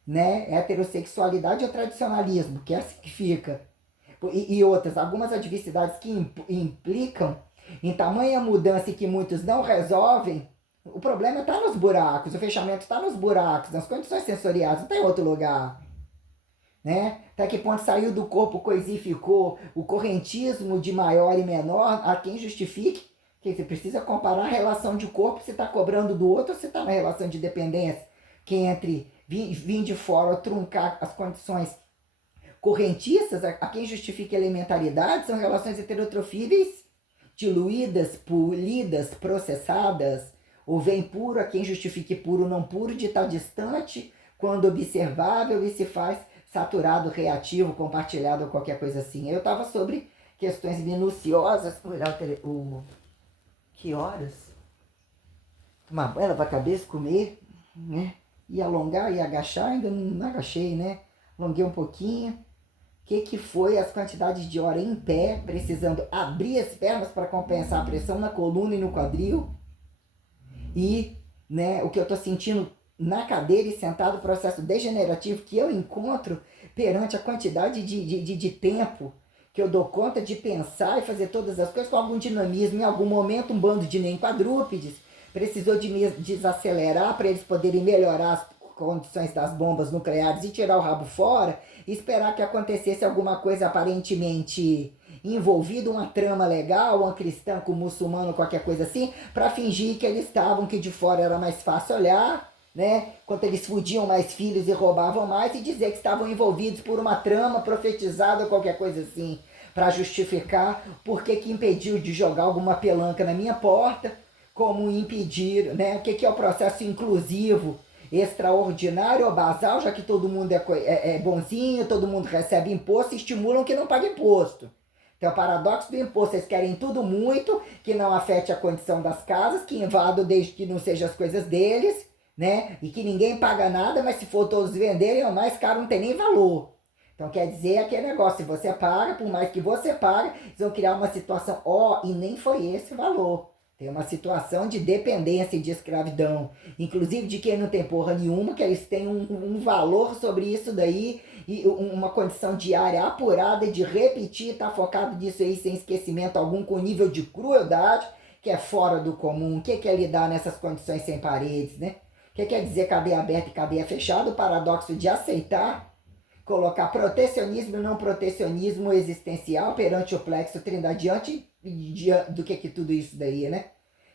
né? Heterossexualidade ou tradicionalismo, que é assim que fica. E outras, algumas adversidades que implicam em tamanha mudança e que muitos não resolvem. O problema está nos buracos, o fechamento está nos buracos, nas condições sensoriais, não está em outro lugar. né? Até que ponto saiu do corpo, coisificou o correntismo de maior e menor, a quem justifique que você precisa comparar a relação de corpo, se está cobrando do outro ou se está na relação de dependência, que entre vir de fora ou truncar as condições correntistas, a quem justifica elementaridade, são relações heterotrofíveis, diluídas, polidas, processadas, ou vem puro, a quem justifique puro não puro, de estar distante, quando observável e se faz saturado, reativo, compartilhado ou qualquer coisa assim. Eu estava sobre questões minuciosas, vou olhar que horas? Tomar banho, lavar a cabeça, comer, né? E alongar e agachar, ainda não agachei, né? Alonguei um pouquinho. O que foi as quantidades de hora em pé, precisando abrir as pernas para compensar a pressão na coluna e no quadril. E, né, o que eu estou sentindo na cadeira e sentado, o processo degenerativo que eu encontro perante a quantidade de tempo que eu dou conta de pensar e fazer todas as coisas com algum dinamismo. Em algum momento, um bando de nem quadrúpedes precisou de me desacelerar para eles poderem melhorar as condições das bombas nucleares e tirar o rabo fora e esperar que acontecesse alguma coisa aparentemente envolvido, uma trama legal, um cristão com um muçulmano, qualquer coisa assim, para fingir que eles estavam, que de fora era mais fácil olhar, né? Enquanto eles fudiam mais filhos e roubavam mais, e dizer que estavam envolvidos por uma trama profetizada ou qualquer coisa assim, para justificar por que impediu de jogar alguma pelanca na minha porta, como impedir, né? O que é o processo inclusivo, extraordinário ou basal, já que todo mundo é bonzinho, todo mundo recebe imposto, estimulam que não pague imposto. Então, o paradoxo do imposto, eles querem tudo muito, que não afete a condição das casas, que invadam desde que não sejam as coisas deles, né? E que ninguém paga nada, mas se for todos venderem, o mais caro não tem nem valor. Então, quer dizer, aquele negócio, se você paga, por mais que você pague, eles vão criar uma situação, e nem foi esse o valor. Tem uma situação de dependência e de escravidão. Inclusive de quem não tem porra nenhuma, que eles têm um valor sobre isso daí, e uma condição diária apurada de repetir, tá focado nisso aí sem esquecimento algum, com nível de crueldade, que é fora do comum. O que é lidar nessas condições sem paredes, né? O que quer dizer cadeia aberta e cadeia fechada? O paradoxo de aceitar, colocar protecionismo e não protecionismo existencial perante o plexo trindadiante do que tudo isso daí, né?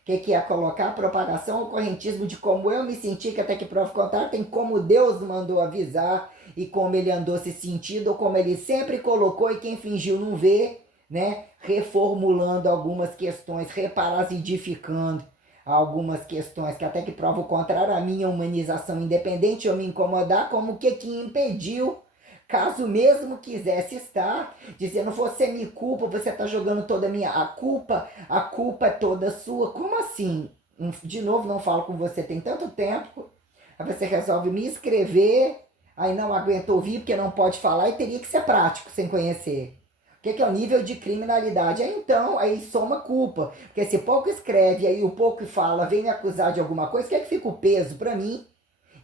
O que é colocar a propagação, o correntismo de como eu me senti, que até que prova o contrário, tem como Deus mandou avisar e como ele andou se sentindo, ou como ele sempre colocou e quem fingiu não ver, né? Reformulando algumas questões, reparasidificando algumas questões que até que prova o contrário, a minha humanização independente, eu me incomodar, como o que impediu, caso mesmo quisesse estar, dizendo, você me culpa, você está jogando toda a culpa é toda sua. Como assim? De novo, não falo com você tem tanto tempo, aí você resolve me escrever, aí não aguenta ouvir porque não pode falar e teria que ser prático sem conhecer. O que é o nível de criminalidade? Aí então, aí soma culpa, porque se pouco escreve, aí o pouco fala, vem me acusar de alguma coisa, que fica o peso para mim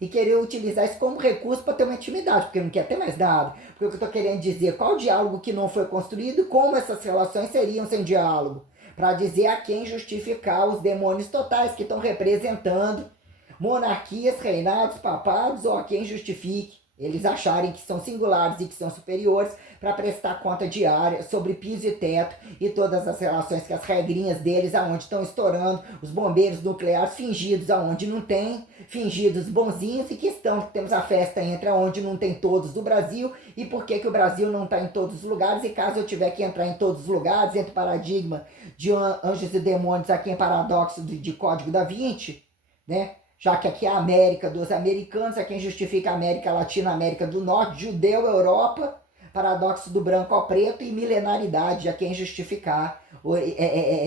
e querer utilizar isso como recurso para ter uma intimidade, porque não quer ter mais nada. Porque o que eu estou querendo dizer, qual o diálogo que não foi construído e como essas relações seriam sem diálogo? Para dizer a quem justificar os demônios totais que estão representando monarquias, reinados, papados, ou a quem justifique eles acharem que são singulares e que são superiores para prestar conta diária sobre piso e teto e todas as relações que as regrinhas deles aonde estão estourando, os bombeiros nucleares fingidos aonde não tem, fingidos bonzinhos e que temos a festa entre aonde não tem todos do Brasil e por que o Brasil não está em todos os lugares e caso eu tiver que entrar em todos os lugares, entre paradigma de anjos e demônios aqui em paradoxo de Código da Vinci, né? Já que aqui é a América dos americanos, é quem justifica a América Latina, América do Norte, judeu, Europa, paradoxo do branco ao preto e milenaridade, a quem justificar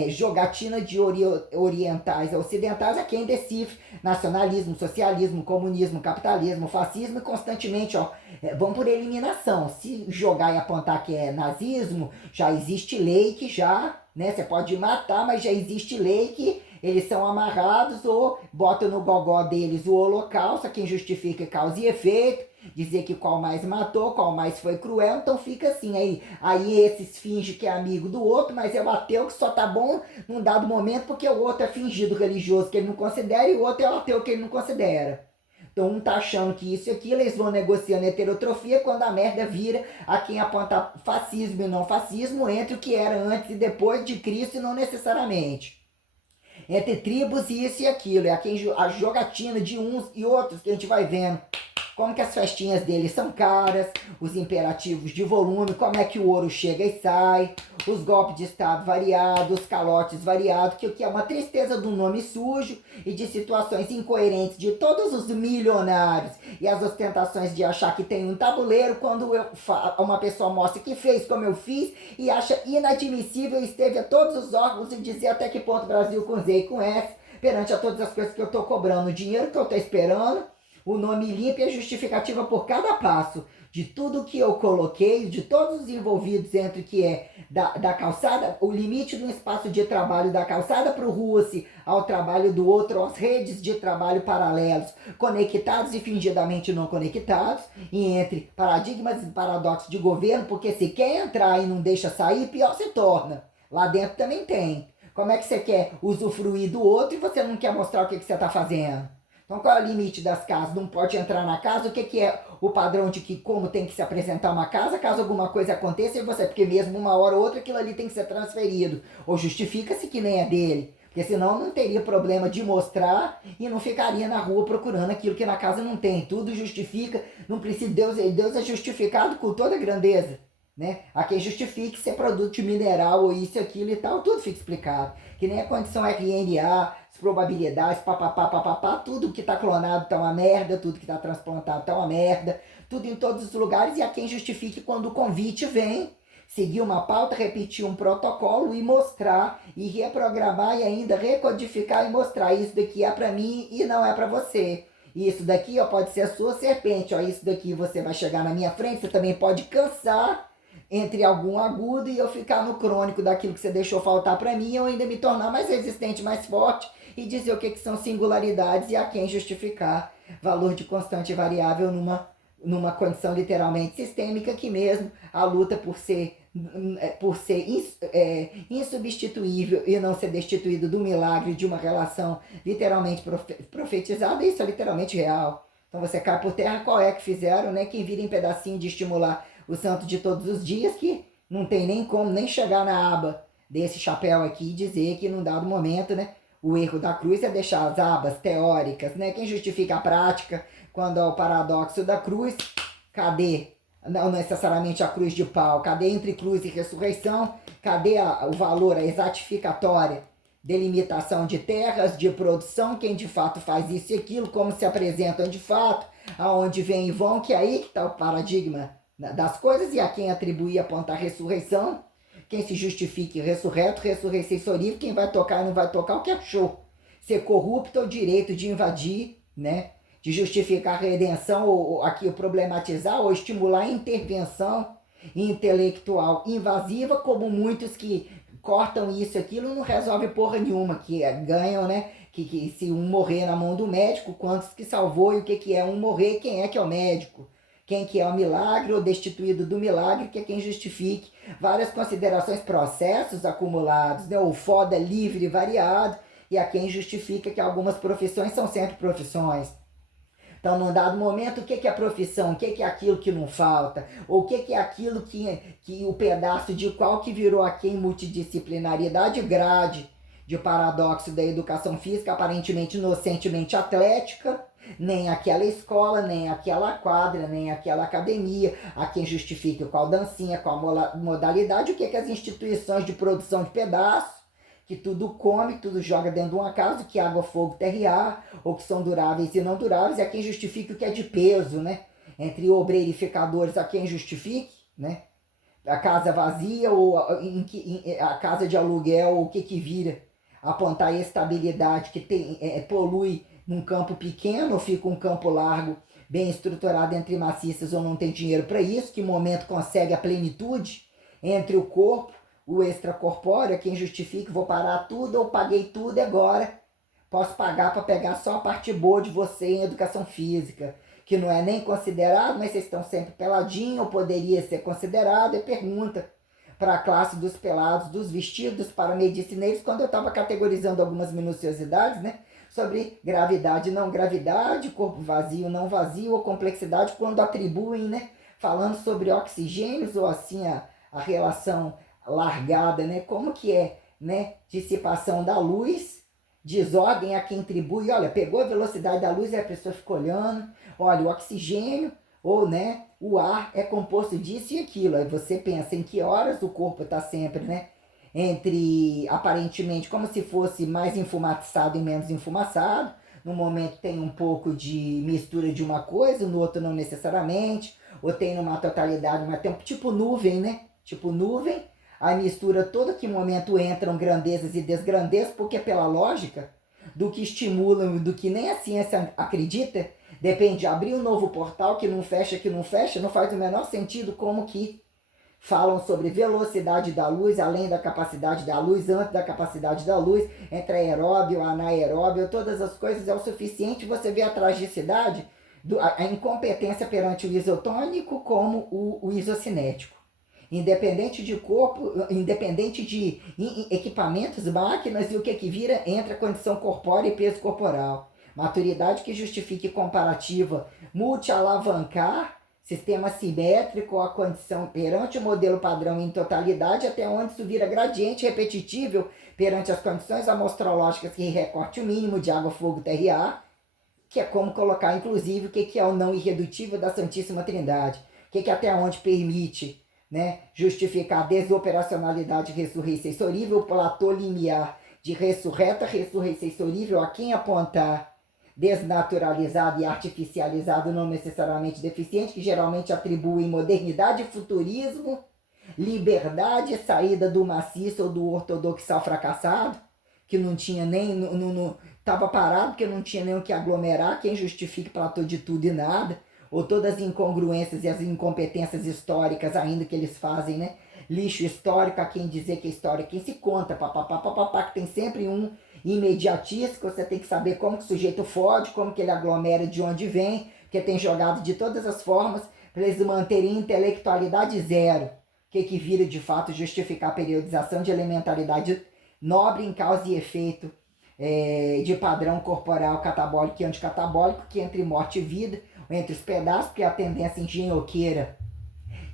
jogatina de orientais a ocidentais, a quem decifre nacionalismo, socialismo, comunismo, capitalismo, fascismo e constantemente, vão por eliminação. Se jogar e apontar que é nazismo, já existe lei que já, né, você pode matar, mas já existe lei que eles são amarrados ou botam no gogó deles o holocausto, quem justifica causa e efeito, dizer que qual mais matou, qual mais foi cruel, então fica assim, aí esses fingem que é amigo do outro, mas é o ateu que só tá bom num dado momento porque o outro é fingido religioso que ele não considera e o outro é o ateu que ele não considera. Então um tá achando que isso e aquilo, eles vão negociando heterotrofia, quando a merda vira a quem aponta fascismo e não fascismo, entre o que era antes e depois de Cristo, e não necessariamente entre tribos e isso e aquilo. É a jogatina de uns e outros que a gente vai vendo. Como que as festinhas deles são caras, os imperativos de volume, como é que o ouro chega e sai, os golpes de estado variados, os calotes variados, que é uma tristeza do nome sujo e de situações incoerentes de todos os milionários e as ostentações de achar que tem um tabuleiro quando uma pessoa mostra que fez como eu fiz e acha inadmissível, esteve a todos os órgãos e dizer até que ponto Brasil com Z e com S perante a todas as coisas que eu estou cobrando, o dinheiro que eu estou esperando, o nome limpo e a justificativa por cada passo de tudo que eu coloquei, de todos os envolvidos entre o que é da calçada, o limite do espaço de trabalho da calçada para o Russi, ao trabalho do outro, às redes de trabalho paralelos, conectados e fingidamente não conectados, e entre paradigmas e paradoxos de governo, porque se quer entrar e não deixa sair, pior se torna. Lá dentro também tem. Como é que você quer usufruir do outro e você não quer mostrar o que você está fazendo? Então qual é o limite das casas? Não pode entrar na casa? O que é o padrão de que como tem que se apresentar uma casa caso alguma coisa aconteça e você, porque mesmo uma hora ou outra aquilo ali tem que ser transferido. Ou justifica-se que nem é dele. Porque senão não teria problema de mostrar e não ficaria na rua procurando aquilo que na casa não tem. Tudo justifica, não precisa, Deus é justificado com toda a grandeza. Né? A quem justifique ser produto mineral ou isso, aquilo e tal, tudo fica explicado. Que nem a condição RNA, as probabilidades, papapá, tudo que está clonado tá uma merda, tudo que está transplantado tá uma merda, tudo em todos os lugares, e a quem justifique quando o convite vem, seguir uma pauta, repetir um protocolo e mostrar, e reprogramar e ainda recodificar e mostrar isso daqui é para mim e não é para você. Isso daqui ó, pode ser a sua serpente, ó, isso daqui você vai chegar na minha frente, você também pode cansar entre algum agudo e eu ficar no crônico daquilo que você deixou faltar para mim, eu ainda me tornar mais resistente, mais forte e dizer o que são singularidades e a quem justificar valor de constante e variável numa condição literalmente sistêmica que mesmo a luta por ser insubstituível e não ser destituído do milagre de uma relação literalmente profetizada, isso é literalmente real. Então você cai por terra, qual é que fizeram, né? Quem vira em pedacinho de estimular o santo de todos os dias, que não tem nem como nem chegar na aba desse chapéu aqui e dizer que num dado momento, né, o erro da cruz é deixar as abas teóricas, né? Quem justifica a prática quando é o paradoxo da cruz, cadê? Não necessariamente a cruz de pau, cadê entre cruz e ressurreição? Cadê o valor, a exatificatória delimitação de terras, de produção, quem de fato faz isso e aquilo, como se apresentam de fato, aonde vem e vão, que é aí que está o paradigma das coisas, e a quem atribuir apontar ressurreição, quem se justifique ressurreto, ressurreição, quem vai tocar e não vai tocar, o que achou? Ser corrupto é o direito de invadir, né? De justificar a redenção, ou aqui problematizar, ou estimular a intervenção intelectual invasiva, como muitos que cortam isso e aquilo, não resolve porra nenhuma, que ganham, né? Que se um morrer na mão do médico, quantos que salvou e o que é um morrer, quem é que é o médico? Quem que é o milagre ou destituído do milagre, que é quem justifique várias considerações, processos acumulados, né? O foda livre e variado, e a quem justifica que algumas profissões são sempre profissões. Então, num dado momento, o que é profissão? O que é aquilo que não falta? Ou o que é aquilo que o pedaço de qual que virou aqui em multidisciplinaridade grade de paradoxo da educação física, aparentemente inocentemente atlética, nem aquela escola, nem aquela quadra, nem aquela academia, a quem justifica qual dancinha, qual modalidade, o que as instituições de produção de pedaços, que tudo come, tudo joga dentro de uma casa, que água, fogo, terra e ar, ou que são duráveis e não duráveis, é quem justifica o que é de peso, né? Entre obreirificadores, a quem justifique, né? A casa vazia ou a casa de aluguel, o que vira, apontar a estabilidade que tem, polui num campo pequeno ou fica um campo largo, bem estruturado entre maciças ou não tem dinheiro para isso, que momento consegue a plenitude entre o corpo, o extracorpóreo, quem justifica, vou parar tudo, eu paguei tudo agora, posso pagar para pegar só a parte boa de você em educação física, que não é nem considerado, mas vocês estão sempre peladinho, ou poderia ser considerado, e pergunta para a classe dos pelados, dos vestidos para medicineiros, quando eu estava categorizando algumas minuciosidades, né, sobre gravidade, não gravidade, corpo vazio, não vazio, ou complexidade, quando atribuem, né? Falando sobre oxigênios, ou assim a relação largada, né? Como que é, né? Dissipação da luz, desordem a quem atribui, olha, pegou a velocidade da luz e a pessoa fica olhando, olha, o oxigênio, ou, né, o ar é composto disso e aquilo. Aí você pensa em que horas o corpo está sempre, né, entre, aparentemente, como se fosse mais enfumaçado e menos enfumaçado. No momento tem um pouco de mistura de uma coisa, no outro não necessariamente, ou tem numa totalidade, mas tem um tipo nuvem, né? Tipo nuvem, a mistura toda, que momento entram grandezas e desgrandezas, porque pela lógica do que estimulam e do que nem a ciência acredita, depende de abrir um novo portal que não fecha, não faz o menor sentido. Como que falam sobre velocidade da luz, além da capacidade da luz, antes da capacidade da luz, entre aeróbio, anaeróbio, todas as coisas é o suficiente. Você vê a tragicidade, a incompetência perante o isotônico como o isocinético. Independente de corpo, independente de equipamentos, máquinas, e o que vira, entra a condição corpórea e peso corporal. Maturidade que justifique comparativa, multi-alavancar, sistema simétrico, a condição perante o modelo padrão em totalidade, até onde isso vira gradiente repetitível perante as condições amostrológicas que recorte o mínimo de água, fogo, terra e ar, que é como colocar, inclusive, o que é o não irredutível da Santíssima Trindade, o que até onde permite, né, justificar a desoperacionalidade ressurrei-seisorível, o platô limiar de ressurreta, ressurrei-seisorível, a quem apontar, desnaturalizado e artificializado, não necessariamente deficiente, que geralmente atribuem modernidade e futurismo, liberdade, saída do maciço ou do ortodoxal fracassado, que não tinha nem, estava parado porque não tinha nem o que aglomerar, quem justifique platô de tudo e nada, ou todas as incongruências e as incompetências históricas ainda que eles fazem, né? Lixo histórico, a quem dizer que é história, quem se conta, papapá, que tem sempre um imediatista, que você tem que saber como que o sujeito fode, como que ele aglomera, de onde vem, porque tem jogado de todas as formas para eles manterem intelectualidade zero, que vira de fato justificar a periodização de elementaridade nobre em causa e efeito, de padrão corporal catabólico e anticatabólico, que entre morte e vida, entre os pedaços, porque a tendência engenhoqueira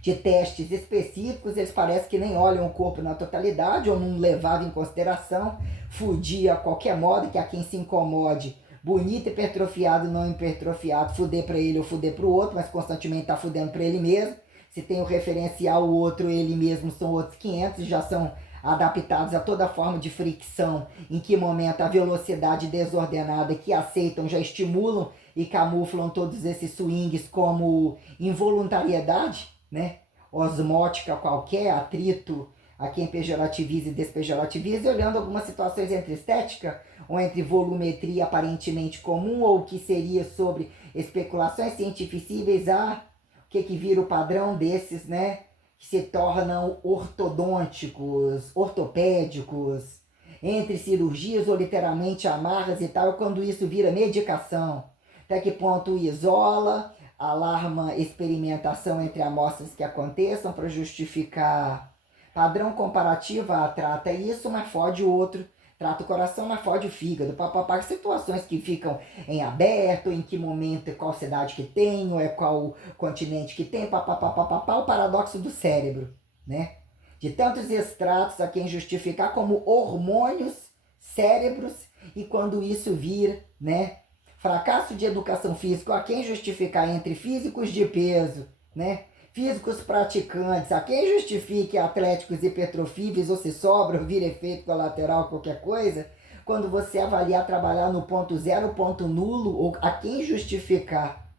de testes específicos, eles parecem que nem olham o corpo na totalidade, ou não levavam em consideração, fudia a qualquer modo, que a quem se incomode, bonito, hipertrofiado, não hipertrofiado, fuder para ele ou fuder para o outro, mas constantemente tá fudendo para ele mesmo. Se tem o referencial, o outro, ele mesmo, são outros 500, já são adaptados a toda forma de fricção, em que momento a velocidade desordenada que aceitam já estimulam e camuflam todos esses swings como involuntariedade, né? Osmótica qualquer, atrito a quem pejorativiza e despejorativiza, e olhando algumas situações entre estética ou entre volumetria aparentemente comum, ou o que seria sobre especulações cientificíveis, o que vira o padrão desses, né? Que se tornam ortodônticos, ortopédicos, entre cirurgias ou literalmente amarras e tal, quando isso vira medicação. Até que ponto isola, alarma experimentação entre amostras que aconteçam para justificar padrão comparativo, trata isso, mas fode o outro, trata o coração, mas fode o fígado, papapá, situações que ficam em aberto, em que momento, qual cidade que tem, ou qual continente que tem, papapá, o paradoxo do cérebro, né? De tantos extratos a quem justificar como hormônios, cérebros, e quando isso vira, né? Fracasso de educação física, a quem justificar entre físicos de peso, né? Físicos praticantes, a quem justifique atléticos hipertrofíveis, ou se sobra ou vira efeito colateral, qualquer coisa, quando você avaliar trabalhar no ponto zero, ponto nulo, ou a quem justificar,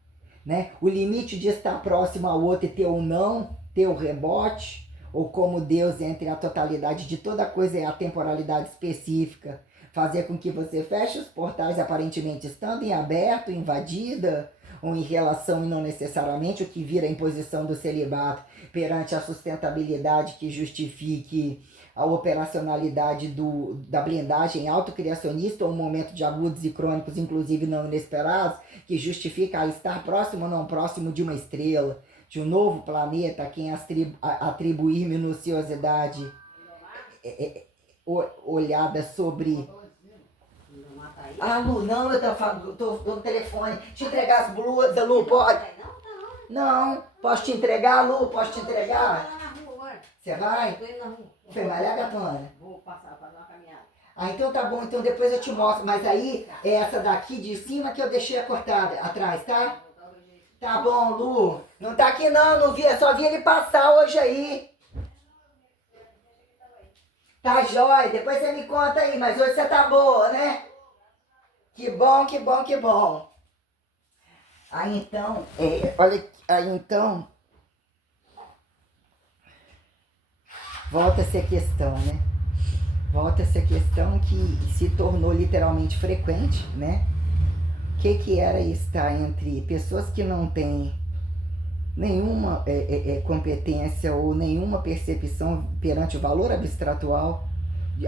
né? O limite de estar próximo ao outro e ter ou não, ter o rebote, ou como Deus entre a totalidade de toda coisa e a temporalidade específica, fazer com que você feche os portais aparentemente estando em aberto, invadida, ou em relação e não necessariamente o que vira a imposição do celibato perante a sustentabilidade que justifique a operacionalidade da blindagem autocriacionista, ou um momento de agudos e crônicos, inclusive não inesperados, que justifica estar próximo ou não próximo de uma estrela, de um novo planeta, a quem atribuir minuciosidade olhada sobre Ah, Lu, não, tô no telefone. Te entregar as blusas, Lu, pode? Não, posso te entregar, Lu? Posso te entregar? Você vai? Tô indo na rua. Foi malhar, gatona? Vou passar, fazer uma caminhada. Ah, então tá bom, então depois eu te mostro. Mas aí é essa daqui de cima que eu deixei cortada atrás, tá? Tá bom, Lu. Não tá aqui não vi, só vi ele passar hoje aí. Tá jóia, depois você me conta aí, mas hoje você tá boa, né? Que bom, que bom, que bom. Aí então, olha, aí então, volta essa questão, né? Volta essa questão que se tornou literalmente frequente, né? O que era estar entre pessoas que não têm nenhuma competência ou nenhuma percepção perante o valor abstratual,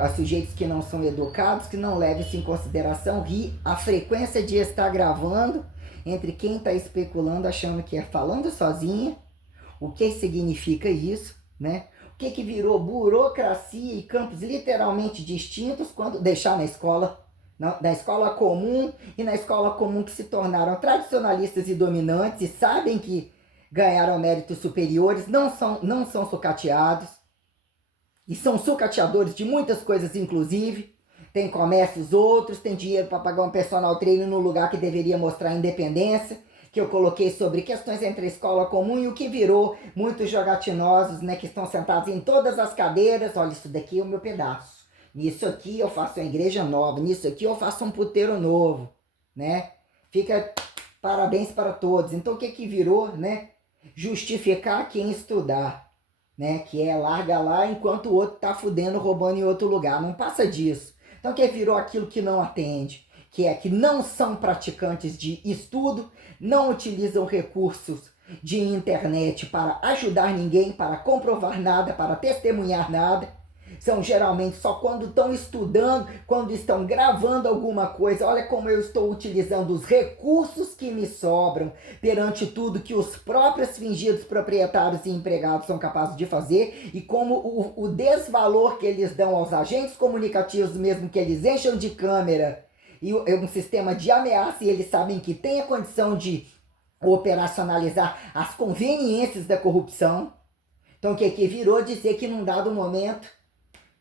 a sujeitos que não são educados, que não levam isso em consideração, a frequência de estar gravando entre quem está especulando, achando que é falando sozinha, o que significa isso, né? O que virou burocracia e campos literalmente distintos quando deixar na escola comum e na escola comum que se tornaram tradicionalistas e dominantes e sabem que ganharam méritos superiores, não são sucateados e são sucateadores de muitas coisas, inclusive. Tem comércios outros, tem dinheiro para pagar um personal trainer no lugar que deveria mostrar independência, que eu coloquei sobre questões entre a escola comum e o que virou muitos jogatinosos, né, que estão sentados em todas as cadeiras. Olha, isso daqui é o meu pedaço. Nisso aqui eu faço uma igreja nova, nisso aqui eu faço um puteiro novo, né? Fica parabéns para todos. Então o que virou, né? Justificar quem estudar, né? Que é larga lá enquanto o outro tá fudendo, roubando em outro lugar. Não passa disso. Então que virou aquilo que não atende, que é que não são praticantes de estudo, não utilizam recursos de internet para ajudar ninguém, para comprovar nada, para testemunhar nada. São geralmente só quando estão estudando, quando estão gravando alguma coisa. Olha como eu estou utilizando os recursos que me sobram perante tudo que os próprios fingidos proprietários e empregados são capazes de fazer, e como o desvalor que eles dão aos agentes comunicativos, mesmo que eles encham de câmera e um sistema de ameaça, e eles sabem que tem a condição de operacionalizar as conveniências da corrupção. Então o que virou dizer que num dado momento,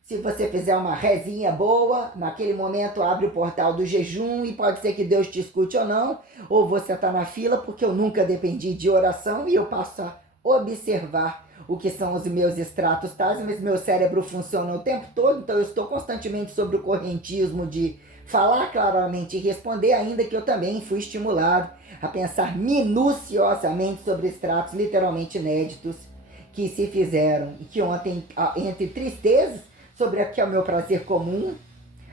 se você fizer uma rezinha boa, naquele momento abre o portal do jejum e pode ser que Deus te escute ou não, ou você está na fila, porque eu nunca dependi de oração e eu passo a observar o que são os meus extratos tais, mas meu cérebro funciona o tempo todo, então eu estou constantemente sobre o correntismo de falar claramente e responder, ainda que eu também fui estimulado a pensar minuciosamente sobre extratos literalmente inéditos que se fizeram e que ontem, entre tristezas, sobre o que é o meu prazer comum,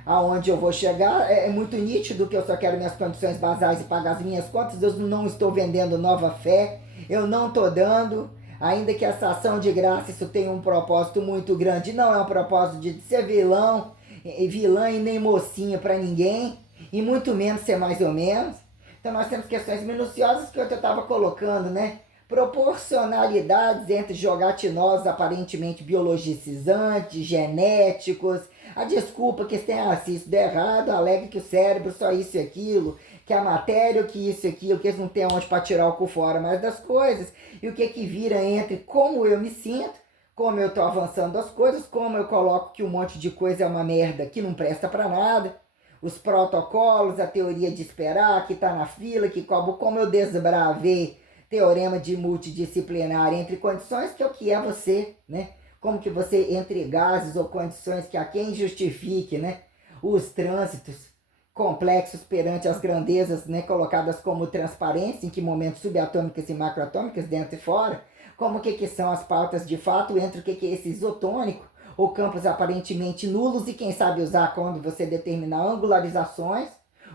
aonde eu vou chegar, é muito nítido que eu só quero minhas condições basais e pagar as minhas contas. Eu não estou vendendo nova fé, eu não estou dando, ainda que essa ação de graça, isso tenha um propósito muito grande, não é um propósito de ser vilã e nem mocinha para ninguém, e muito menos ser mais ou menos. Então nós temos questões minuciosas que eu estava colocando, né? Proporcionalidades entre jogatinosos aparentemente biologicizantes, genéticos, a desculpa que tem, se isso der errado, alega que o cérebro só isso e aquilo, que a matéria, que isso e aquilo, que eles não têm onde para tirar o cu fora mais das coisas, e o que vira entre como eu me sinto, como eu tô avançando as coisas, como eu coloco que um monte de coisa é uma merda que não presta para nada, os protocolos, a teoria de esperar, que tá na fila, que como eu desbravei teorema de multidisciplinar entre condições, que é o que é você, né? Como que você, entre gases ou condições que a quem justifique, né? Os trânsitos complexos perante as grandezas, né? Colocadas como transparência, em que momentos subatômicas e macroatômicas, dentro e fora, como que são as pautas de fato entre o que é esse isotônico, ou campos aparentemente nulos, e quem sabe usar quando você determinar angularizações,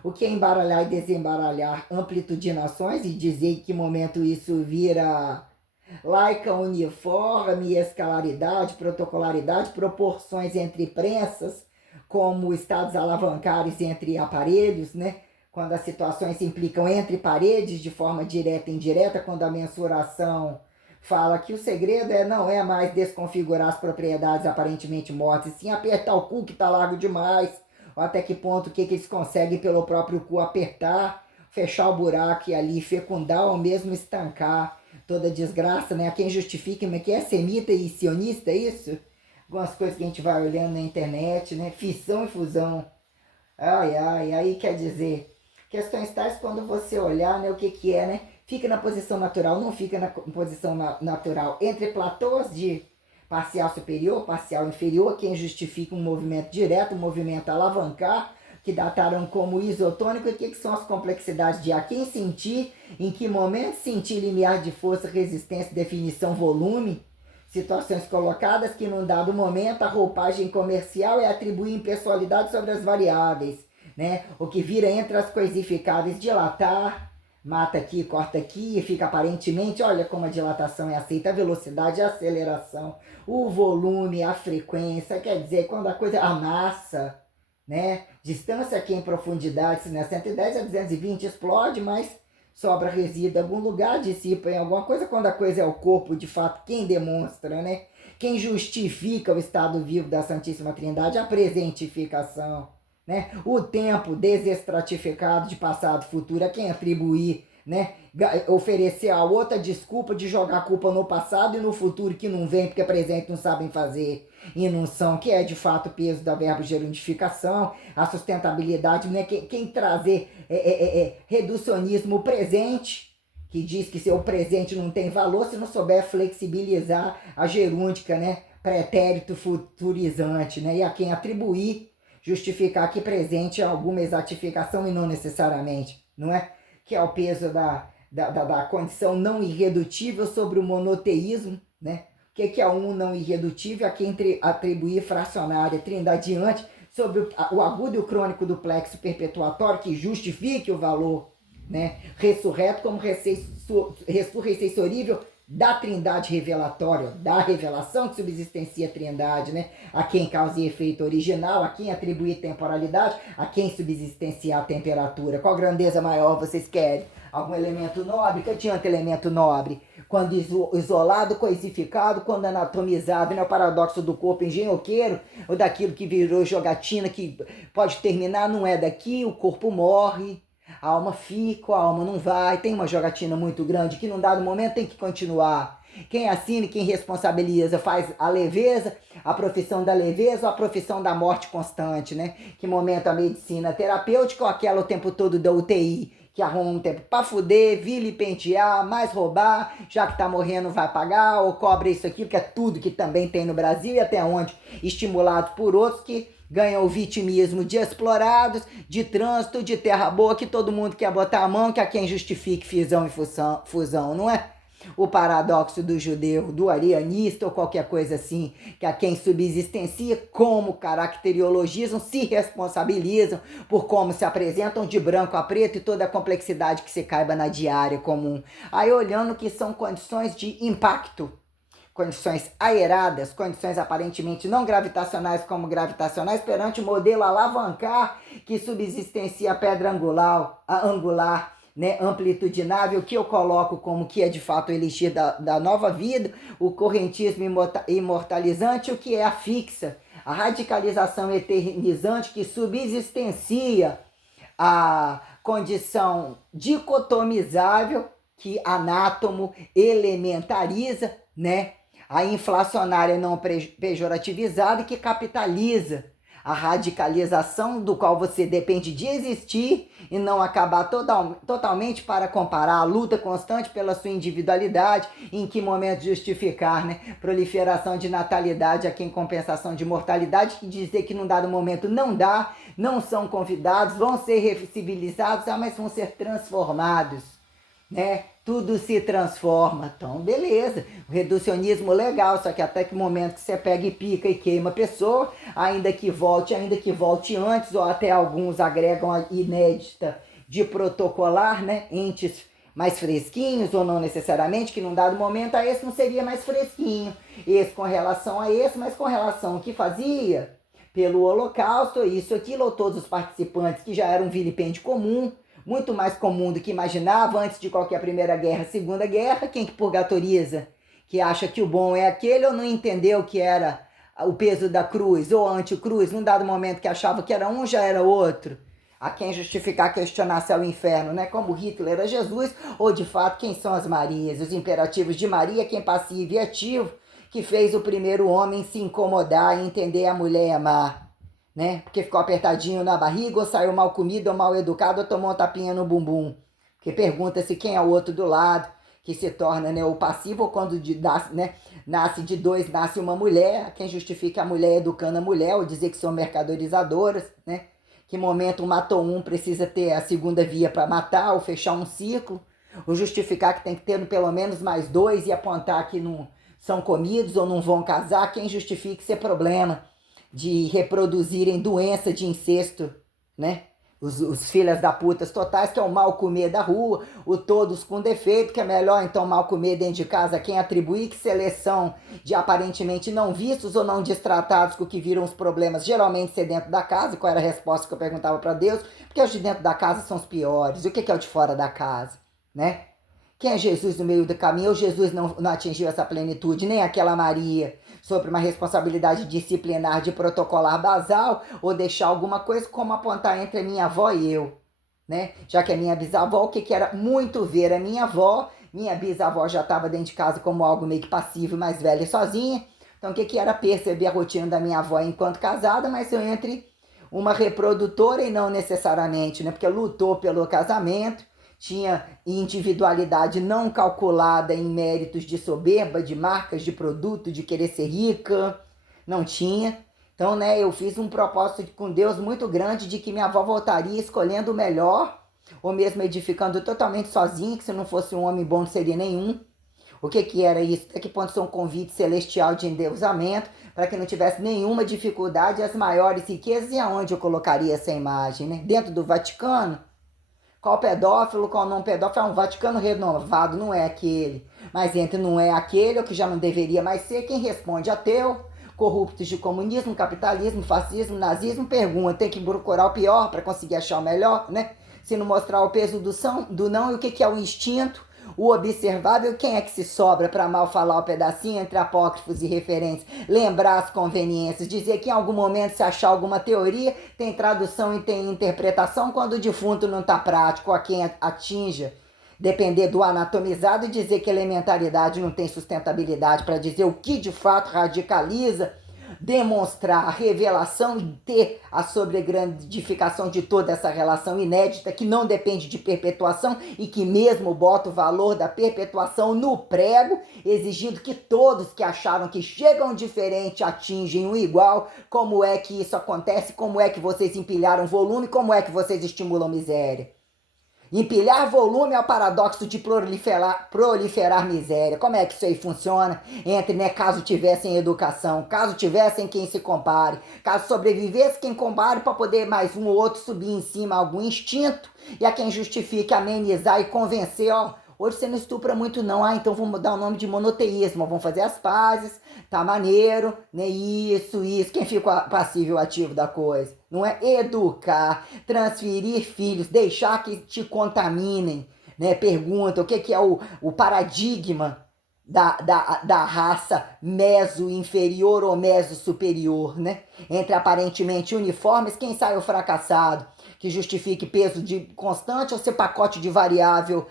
o que é embaralhar e desembaralhar amplitudinações, e dizer em que momento isso vira laica, uniforme, escalaridade, protocolaridade, proporções entre prensas, como estados alavancares entre aparelhos, né? Quando as situações se implicam entre paredes de forma direta e indireta, quando a mensuração fala que o segredo não é mais desconfigurar as propriedades aparentemente mortas, e sim apertar o cu que está largo demais, ou até que ponto o que eles conseguem pelo próprio cu apertar, fechar o buraco e ali fecundar ou mesmo estancar toda a desgraça, né? A quem justifica, mas que é semita e sionista, é isso? Algumas coisas que a gente vai olhando na internet, né? Fissão e fusão. Ai, ai, aí quer dizer, questões tais quando você olhar, né, o que que é, né? Fica na posição natural, não fica na posição natural entre platôs de parcial superior, parcial inferior, quem justifica um movimento direto, um movimento alavancar, que dataram como isotônico, e o que são as complexidades de a quem sentir, em que momento sentir limiar de força, resistência, definição, volume, situações colocadas que num dado momento a roupagem comercial é atribuir impessoalidade sobre as variáveis, né? O que vira entre as coisificáveis dilatar, mata aqui, corta aqui, e fica aparentemente, olha como a dilatação é aceita, a velocidade, a aceleração, o volume, a frequência, quer dizer, quando a coisa, a massa, né? Distância aqui em profundidade, né? 110 a 220 explode, mas sobra resíduo em algum lugar, dissipa em alguma coisa, quando a coisa é o corpo, de fato, quem demonstra, né? Quem justifica o estado vivo da Santíssima Trindade, a presentificação, né? O tempo desestratificado de passado e futuro, a quem atribuir, né? Oferecer a outra desculpa de jogar a culpa no passado e no futuro que não vem porque presente não sabem fazer e não são, que é de fato o peso da verbo gerundificação, a sustentabilidade, né? Quem trazer reducionismo presente, que diz que seu presente não tem valor se não souber flexibilizar a gerúndica, né? Pretérito futurizante, né? E a quem atribuir, justificar que presente é alguma exatificação e não necessariamente, não é? Que é o peso da condição não irredutível sobre o monoteísmo, né? O que é um não irredutível? A quem atribuir fracionária trindadiante sobre o agudo e o crônico do plexo perpetuatório que justifique o valor, né? Ressurreto como ressurreicerível da trindade revelatória, da revelação que subsistencia a trindade, né? A quem causa e efeito original, a quem atribuir temporalidade, a quem subsistenciar a temperatura. Qual grandeza maior vocês querem? Algum elemento nobre? Que adianta elemento nobre? Quando isolado, coisificado, quando anatomizado, né? O paradoxo do corpo engenhoqueiro, ou daquilo que virou jogatina, que pode terminar, não é daqui, o corpo morre, a alma fica, a alma não vai, tem uma jogatina muito grande que num dado momento tem que continuar. Quem assina e quem responsabiliza faz a leveza, a profissão da leveza ou a profissão da morte constante, né? Que momento a medicina terapêutica ou aquela o tempo todo da UTI, que arruma um tempo pra fuder, vilipentear, mais roubar, já que tá morrendo vai pagar, ou cobra isso aqui, que é tudo que também tem no Brasil e até onde, estimulado por outros que ganham o vitimismo de explorados, de trânsito, de terra boa, que todo mundo quer botar a mão, que a quem justifique fisão e fusão, não é? O paradoxo do judeu, do arianista ou qualquer coisa assim, que a quem subsistencia como caracteriologizam, se responsabilizam por como se apresentam de branco a preto e toda a complexidade que se caiba na diária comum. Aí olhando que são condições de impacto, condições aeradas, condições aparentemente não gravitacionais como gravitacionais, perante o modelo alavancar que subsistencia a pedra angular, né, amplitudinável, que eu coloco como que é de fato o elixir da nova vida, o correntismo imortalizante, o que é a fixa, a radicalização eternizante que subsistencia a condição dicotomizável que anátomo elementariza, né? A inflacionária não pejorativizada que capitaliza a radicalização do qual você depende de existir e não acabar totalmente para comparar a luta constante pela sua individualidade, em que momento justificar, né? Proliferação de natalidade aqui em compensação de mortalidade, que dizer que num dado momento não dá, não são convidados, vão ser revisibilizados, mas vão ser transformados, né? Tudo se transforma, então beleza, o reducionismo legal, só que até que momento que você pega e pica e queima a pessoa, ainda que volte antes, ou até alguns agregam a inédita de protocolar, né, entes mais fresquinhos, ou não necessariamente, que num dado momento a esse não seria mais fresquinho, esse com relação a esse, mas com relação ao que fazia, pelo holocausto, isso, aquilo, ou todos os participantes que já eram um vilipêndio comum, muito mais comum do que imaginava antes de qualquer Primeira Guerra, Segunda Guerra. Quem que purgatoriza? Que acha que o bom é aquele ou não entendeu que era o peso da cruz ou a anticruz, num dado momento que achava que era um, já era outro. A quem justificar questionar se é o inferno, né? Como Hitler era Jesus, ou de fato quem são as Marias? Os imperativos de Maria, quem passivo e ativo, que fez o primeiro homem se incomodar e entender a mulher e amar, né? Porque ficou apertadinho na barriga, ou saiu mal comido, ou mal educado, ou tomou um tapinha no bumbum. Porque pergunta-se quem é o outro do lado, que se torna, né, o passivo, ou quando nasce de dois, nasce uma mulher, quem justifica a mulher educando a mulher, ou dizer que são mercadorizadoras, né? Que momento um matou um, precisa ter a segunda via para matar ou fechar um ciclo, ou justificar que tem que ter pelo menos mais dois e apontar que não são comidos ou não vão casar, quem justifica isso é problema de reproduzirem doença de incesto, né? Os filhas da putas totais, que é o mal comer da rua, o todos com defeito, que é melhor então mal comer dentro de casa, quem atribuir, que seleção de aparentemente não vistos ou não destratados, com o que viram os problemas geralmente ser dentro da casa. Qual era a resposta que eu perguntava para Deus? Porque os de dentro da casa são os piores, e o que é o de fora da casa, né? Quem é Jesus no meio do caminho? Ou Jesus não atingiu essa plenitude, nem aquela Maria, sobre uma responsabilidade disciplinar de protocolar basal, ou deixar alguma coisa como apontar entre a minha avó e eu, né? Já que a minha bisavó, o que era muito ver a minha avó, minha bisavó já estava dentro de casa como algo meio que passivo, mais velha e sozinha, então o que era perceber a rotina da minha avó enquanto casada, mas eu entre uma reprodutora e não necessariamente, né? Porque lutou pelo casamento, tinha individualidade não calculada em méritos de soberba, de marcas, de produto, de querer ser rica, não tinha. Então, né, eu fiz um propósito com Deus muito grande de que minha avó voltaria escolhendo o melhor, ou mesmo edificando totalmente sozinha, que se não fosse um homem bom não seria nenhum. O que era isso? Até que ponto isso é um convite celestial de endeusamento, para que não tivesse nenhuma dificuldade, as maiores riquezas, e aonde eu colocaria essa imagem, né? Dentro do Vaticano? Qual pedófilo, qual não pedófilo? É um Vaticano renovado, não é aquele. Mas entre não é aquele, ou que já não deveria mais ser, quem responde ateu, corruptos de comunismo, capitalismo, fascismo, nazismo, pergunta, tem que procurar o pior para conseguir achar o melhor, né? Se não mostrar o peso do não, e o que é o instinto, o observável, quem é que se sobra para mal falar o pedacinho entre apócrifos e referências, lembrar as conveniências, dizer que em algum momento se achar alguma teoria, tem tradução e tem interpretação, quando o defunto não está prático, a quem atinja, depender do anatomizado, e dizer que elementaridade não tem sustentabilidade para dizer o que de fato radicaliza, demonstrar a revelação e ter a sobregrandificação de toda essa relação inédita, que não depende de perpetuação e que mesmo bota o valor da perpetuação no prego, exigindo que todos que acharam que chegam diferente atingem o igual. Como é que isso acontece? Como é que vocês empilharam volume? Como é que vocês estimulam miséria? Empilhar volume é o paradoxo de proliferar miséria. Como é que isso aí funciona? Entre, né, caso tivessem educação, caso tivessem quem se compare, caso sobrevivesse quem compare para poder mais um ou outro subir em cima algum instinto, e a quem justifique amenizar e convencer, ó, hoje você não estupra muito não, então vamos dar o nome de monoteísmo, vamos fazer as pazes, tá maneiro, né? Isso, quem fica passivo ativo da coisa? Não é educar, transferir filhos, deixar que te contaminem, né? Pergunta o que é o paradigma da raça meso-inferior ou meso-superior, né? Entre aparentemente uniformes, quem sai o fracassado? Que justifique peso de constante ou ser pacote de variável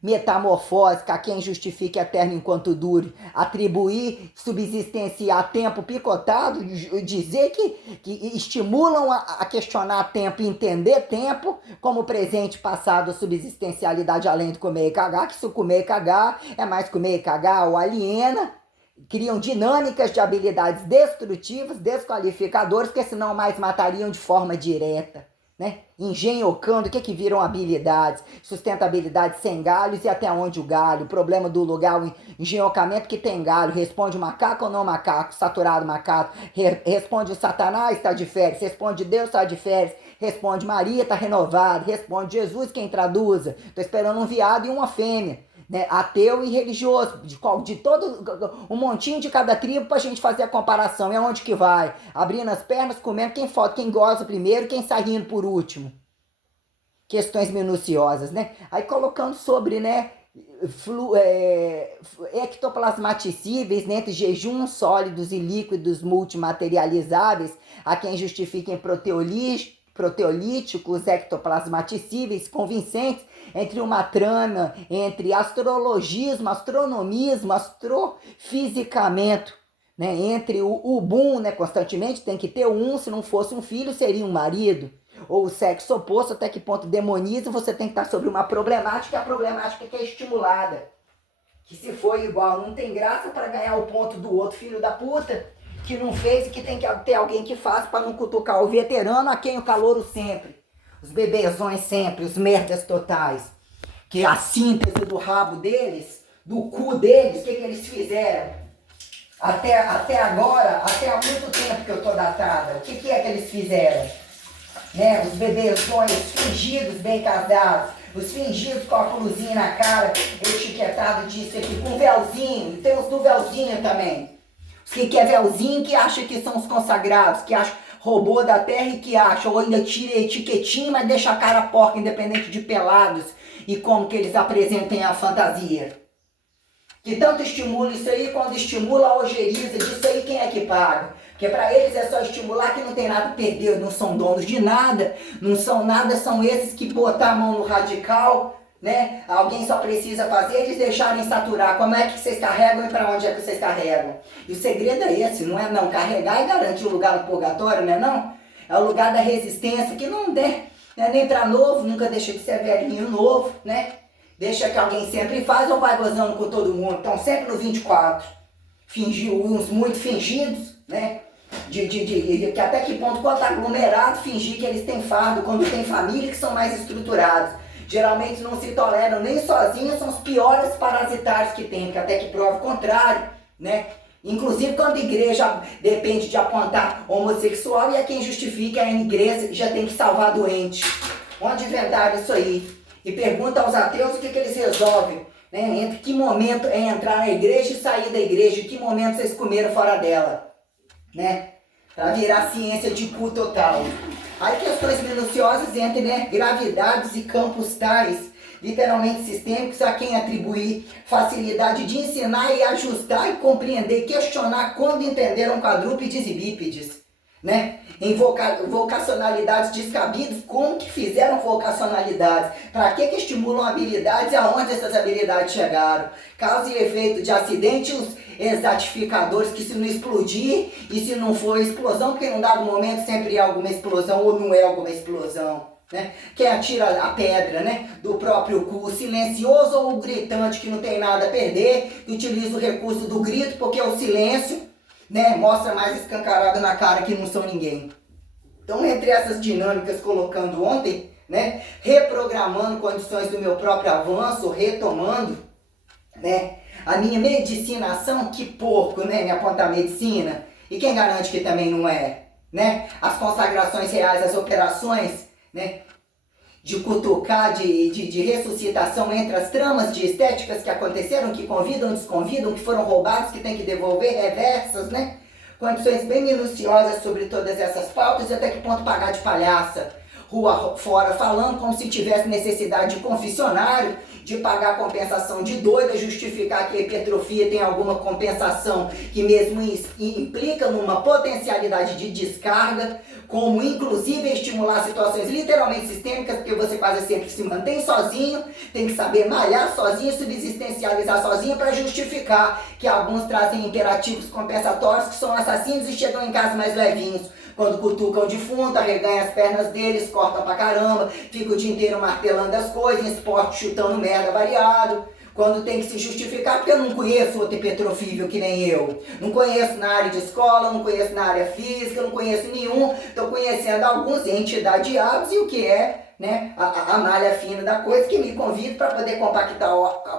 metamorfósica, a quem justifique eterno enquanto dure, atribuir, subsistenciar tempo picotado, dizer que estimulam a questionar tempo e entender tempo como presente, passado, subsistencialidade além de comer e cagar, que se comer e cagar é mais comer e cagar, ou aliena, criam dinâmicas de habilidades destrutivas, desqualificadoras, porque senão mais matariam de forma direta, né? Engenhocando, o que viram habilidades? Sustentabilidade sem galhos e até onde o galho? O problema do lugar, o engenhocamento que tem galho, responde o macaco ou não macaco? Saturado macaco, responde o Satanás, está de férias, responde Deus, está de férias, responde Maria, está renovado, responde Jesus, quem traduza? Estou esperando um viado e uma fêmea, né? Ateu e religioso, de todo um montinho de cada tribo pra gente fazer a comparação. E aonde que vai? Abrindo as pernas, comendo, quem goza primeiro, quem sai rindo por último. Questões minuciosas, né? Aí colocando sobre, né, ectoplasmaticíveis, né, entre jejuns sólidos e líquidos multimaterializáveis, a quem justifiquem proteolíticos ectoplasmaticíveis convincentes, entre uma trama entre astrologismo, astronomismo, astrofisicamento, né, entre o boom, né, constantemente tem que ter um, se não fosse um filho, seria um marido, ou o sexo oposto, até que ponto demoniza, você tem que estar sobre uma problemática, a problemática que é estimulada. Que se for igual, não tem graça para ganhar o ponto do outro filho da puta, que não fez e que tem que ter alguém que faz para não cutucar o veterano, a quem o calouro sempre. Os bebezões sempre, os merdas totais. Que a síntese do rabo deles, do cu deles, o que eles fizeram? Até agora, até há muito tempo que eu tô datada, o que é que eles fizeram? Né? Os bebezões fingidos bem casados, os fingidos com a óculosinho na cara, etiquetado disso aqui, com véuzinho, e tem os do véuzinho também. Os que quer véuzinho, que acham que são os consagrados, que acham robô da terra e que acham, ou ainda tira a etiquetinha, mas deixa a cara porca, independente de pelados, e como que eles apresentem a fantasia. Que tanto estimula isso aí, quando estimula a ojeriza disso aí, quem é que paga? Porque para eles é só estimular, que não tem nada a perder, não são donos de nada, não são nada, são esses que botar a mão no radical, né? Alguém só precisa fazer, eles deixarem saturar. Como é que vocês carregam e para onde é que vocês carregam? E o segredo é esse, não é não? Carregar e garantir o lugar no purgatório, não é não? É o lugar da resistência, que não der, né? Nem para novo, nunca deixa de ser velhinho novo, né? Deixa que alguém sempre faz ou vai gozando com todo mundo? Então sempre no 24. Fingiu uns muito fingidos, né? Que até que ponto pode estar aglomerado, fingir que eles têm fardo, quando tem família, que são mais estruturados. Geralmente não se toleram nem sozinhos, são os piores parasitários que tem, que até que prova o contrário, né? Inclusive quando a igreja depende de apontar homossexual, e é quem justifica, a igreja já tem que salvar doente. Onde inventaram isso aí? E pergunta aos ateus o que eles resolvem, né? Entre que momento é entrar na igreja e sair da igreja, em que momento vocês comeram fora dela, né? Para virar ciência de cu total. Aí questões minuciosas entre, né, gravidades e campos tais, literalmente sistêmicos, a quem atribuir facilidade de ensinar e ajustar e compreender, questionar quando entenderam quadrúpedes e bípedes, né? Em vocacionalidades descabidas, como que fizeram vocacionalidades? Para que estimulam habilidades e aonde essas habilidades chegaram? Causa e efeito de acidente, os exatificadores, que se não explodir e se não for explosão, porque em um dado momento sempre é alguma explosão ou não é alguma explosão, né? Quem atira a pedra, né, do próprio cu, o silencioso ou o gritante que não tem nada a perder, que utiliza o recurso do grito porque o silêncio, né, mostra mais escancarado na cara que não são ninguém. Então, entre essas dinâmicas, colocando ontem, né, reprogramando condições do meu próprio avanço, retomando, né, a minha medicinação, que porco, né, me apontar medicina, e quem garante que também não é, né, as consagrações reais, as operações, né, de cutucar, de ressuscitação entre as tramas de estéticas que aconteceram, que convidam, desconvidam, que foram roubados, que tem que devolver, reversas, né? Condições bem minuciosas sobre todas essas pautas e até que ponto pagar de palhaça, rua fora, falando como se tivesse necessidade de confessionário, de pagar compensação de doida, justificar que a hipertrofia tem alguma compensação que mesmo implica numa potencialidade de descarga, como inclusive estimular situações literalmente sistêmicas, porque você quase sempre se mantém sozinho, tem que saber malhar sozinho, subsistencializar sozinho para justificar que alguns trazem imperativos compensatórios que são assassinos e chegam em casa mais levinhos. Quando cutucam o defunto, arreganham as pernas deles, cortam pra caramba, fica o dia inteiro martelando as coisas, em esporte chutando merda variado. Quando tem que se justificar, porque eu não conheço outro hipertrofível que nem eu. Não conheço na área de escola, não conheço na área física, não conheço nenhum. Estou conhecendo alguns entidades diabos e o que é, né, a malha fina da coisa, que me convido para poder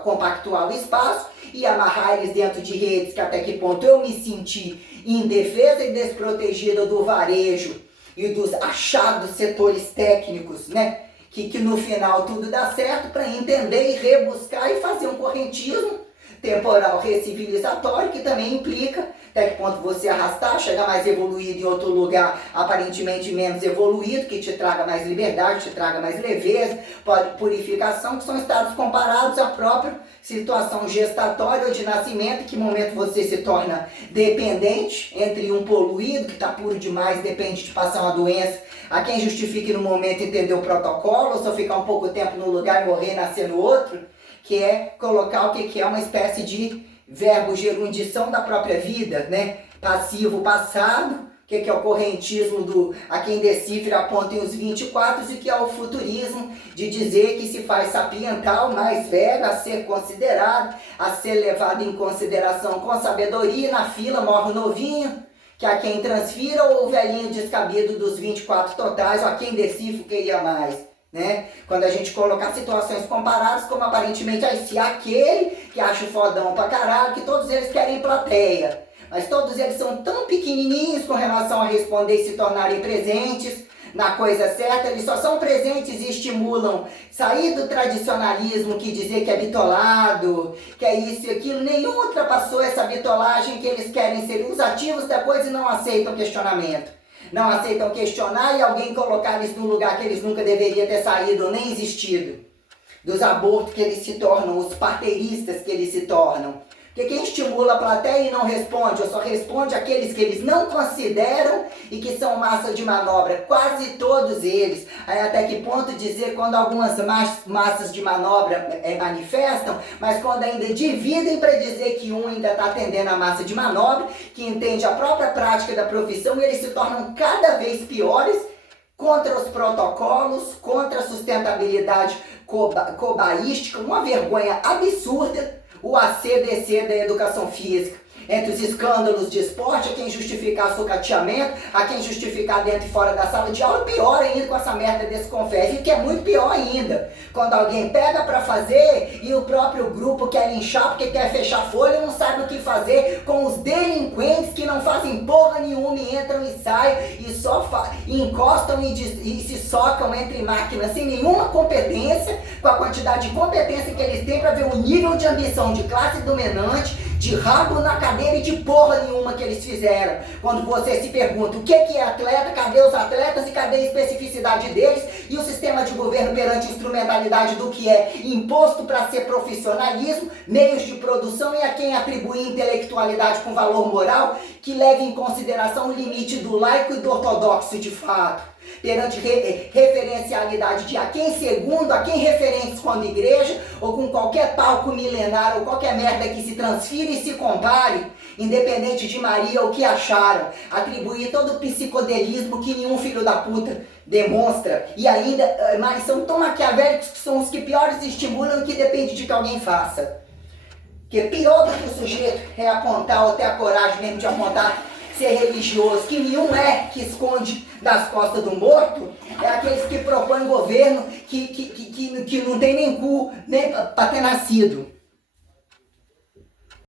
compactuar o espaço e amarrar eles dentro de redes, que até que ponto eu me senti indefesa e desprotegida do varejo e dos achados setores técnicos, né? Que no final tudo dá certo para entender e rebuscar e fazer um correntismo, temporal recivilizatório, que também implica até que ponto você arrastar, chegar mais evoluído em outro lugar aparentemente menos evoluído, que te traga mais liberdade, te traga mais leveza, purificação, que são estados comparados à própria situação gestatória ou de nascimento, em que momento você se torna dependente entre um poluído, que está puro demais, depende de passar uma doença, a quem justifique no momento entender o protocolo, ou só ficar um pouco tempo no lugar e morrer e nascer no outro, que é colocar o que é uma espécie de verbo gerundição da própria vida, né? Passivo, passado, que é o correntismo do a quem decifra apontem os 24 e que é o futurismo de dizer que se faz sapiental, mais velho, a ser considerado, a ser levado em consideração com sabedoria, na fila morre o novinho, que a quem transfira ou o velhinho descabido dos 24 totais, ou a quem decifra queria mais. Né? Quando a gente colocar situações comparadas, como aparentemente se aquele que acha o fodão pra caralho, que todos eles querem plateia, mas todos eles são tão pequenininhos com relação a responder e se tornarem presentes na coisa certa, eles só são presentes e estimulam sair do tradicionalismo que dizer que é bitolado, que é isso e aquilo, nenhum ultrapassou essa bitolagem que eles querem ser os ativos da coisa e não aceitam questionamento. Não aceitam questionar e alguém colocar eles num lugar que eles nunca deveriam ter saído ou nem existido. Dos abortos que eles se tornam, os parteiristas que eles se tornam. Porque quem estimula a plateia e não responde, ou só responde aqueles que eles não consideram e que são massa de manobra, quase todos eles. Aí até que ponto dizer quando algumas massas de manobra manifestam, mas quando ainda dividem para dizer que um ainda está atendendo a massa de manobra, que entende a própria prática da profissão, e eles se tornam cada vez piores contra os protocolos, contra a sustentabilidade cobaística, uma vergonha absurda. O ACDC da educação física, entre os escândalos de esporte, a quem justificar sucateamento, a quem justificar dentro e fora da sala de aula, pior ainda com essa merda desse confete, que é muito pior ainda, quando alguém pega pra fazer e o próprio grupo quer linchar porque quer fechar folha e não sabe o que fazer com os delinquentes que não fazem porra nenhuma e entram e saem e só encostam e se socam entre máquinas sem nenhuma competência, com a quantidade de competência que eles têm pra ver o nível de ambição de classe dominante, de rabo na cadeira e de porra nenhuma que eles fizeram. Quando você se pergunta o que é atleta, cadê os atletas e cadê a especificidade deles e o sistema de governo perante a instrumentalidade do que é imposto para ser profissionalismo, meios de produção e a quem atribuir intelectualidade com valor moral que leve em consideração o limite do laico e do ortodoxo de fato. Perante referencialidade de a quem segundo, a quem referentes quando igreja, ou com qualquer palco milenar, ou qualquer merda que se transfira e se compare, independente de Maria, o que acharam, atribuir todo o psicodelismo que nenhum filho da puta demonstra, e ainda, mas são tão maquiavélicos que são os que piores estimulam e que depende de que alguém faça. Porque pior do que o sujeito é apontar, ou ter a coragem mesmo de apontar, ser religioso, que nenhum que esconde das costas do morto, é aqueles que propõem governo que não tem nem cu, nem para ter nascido.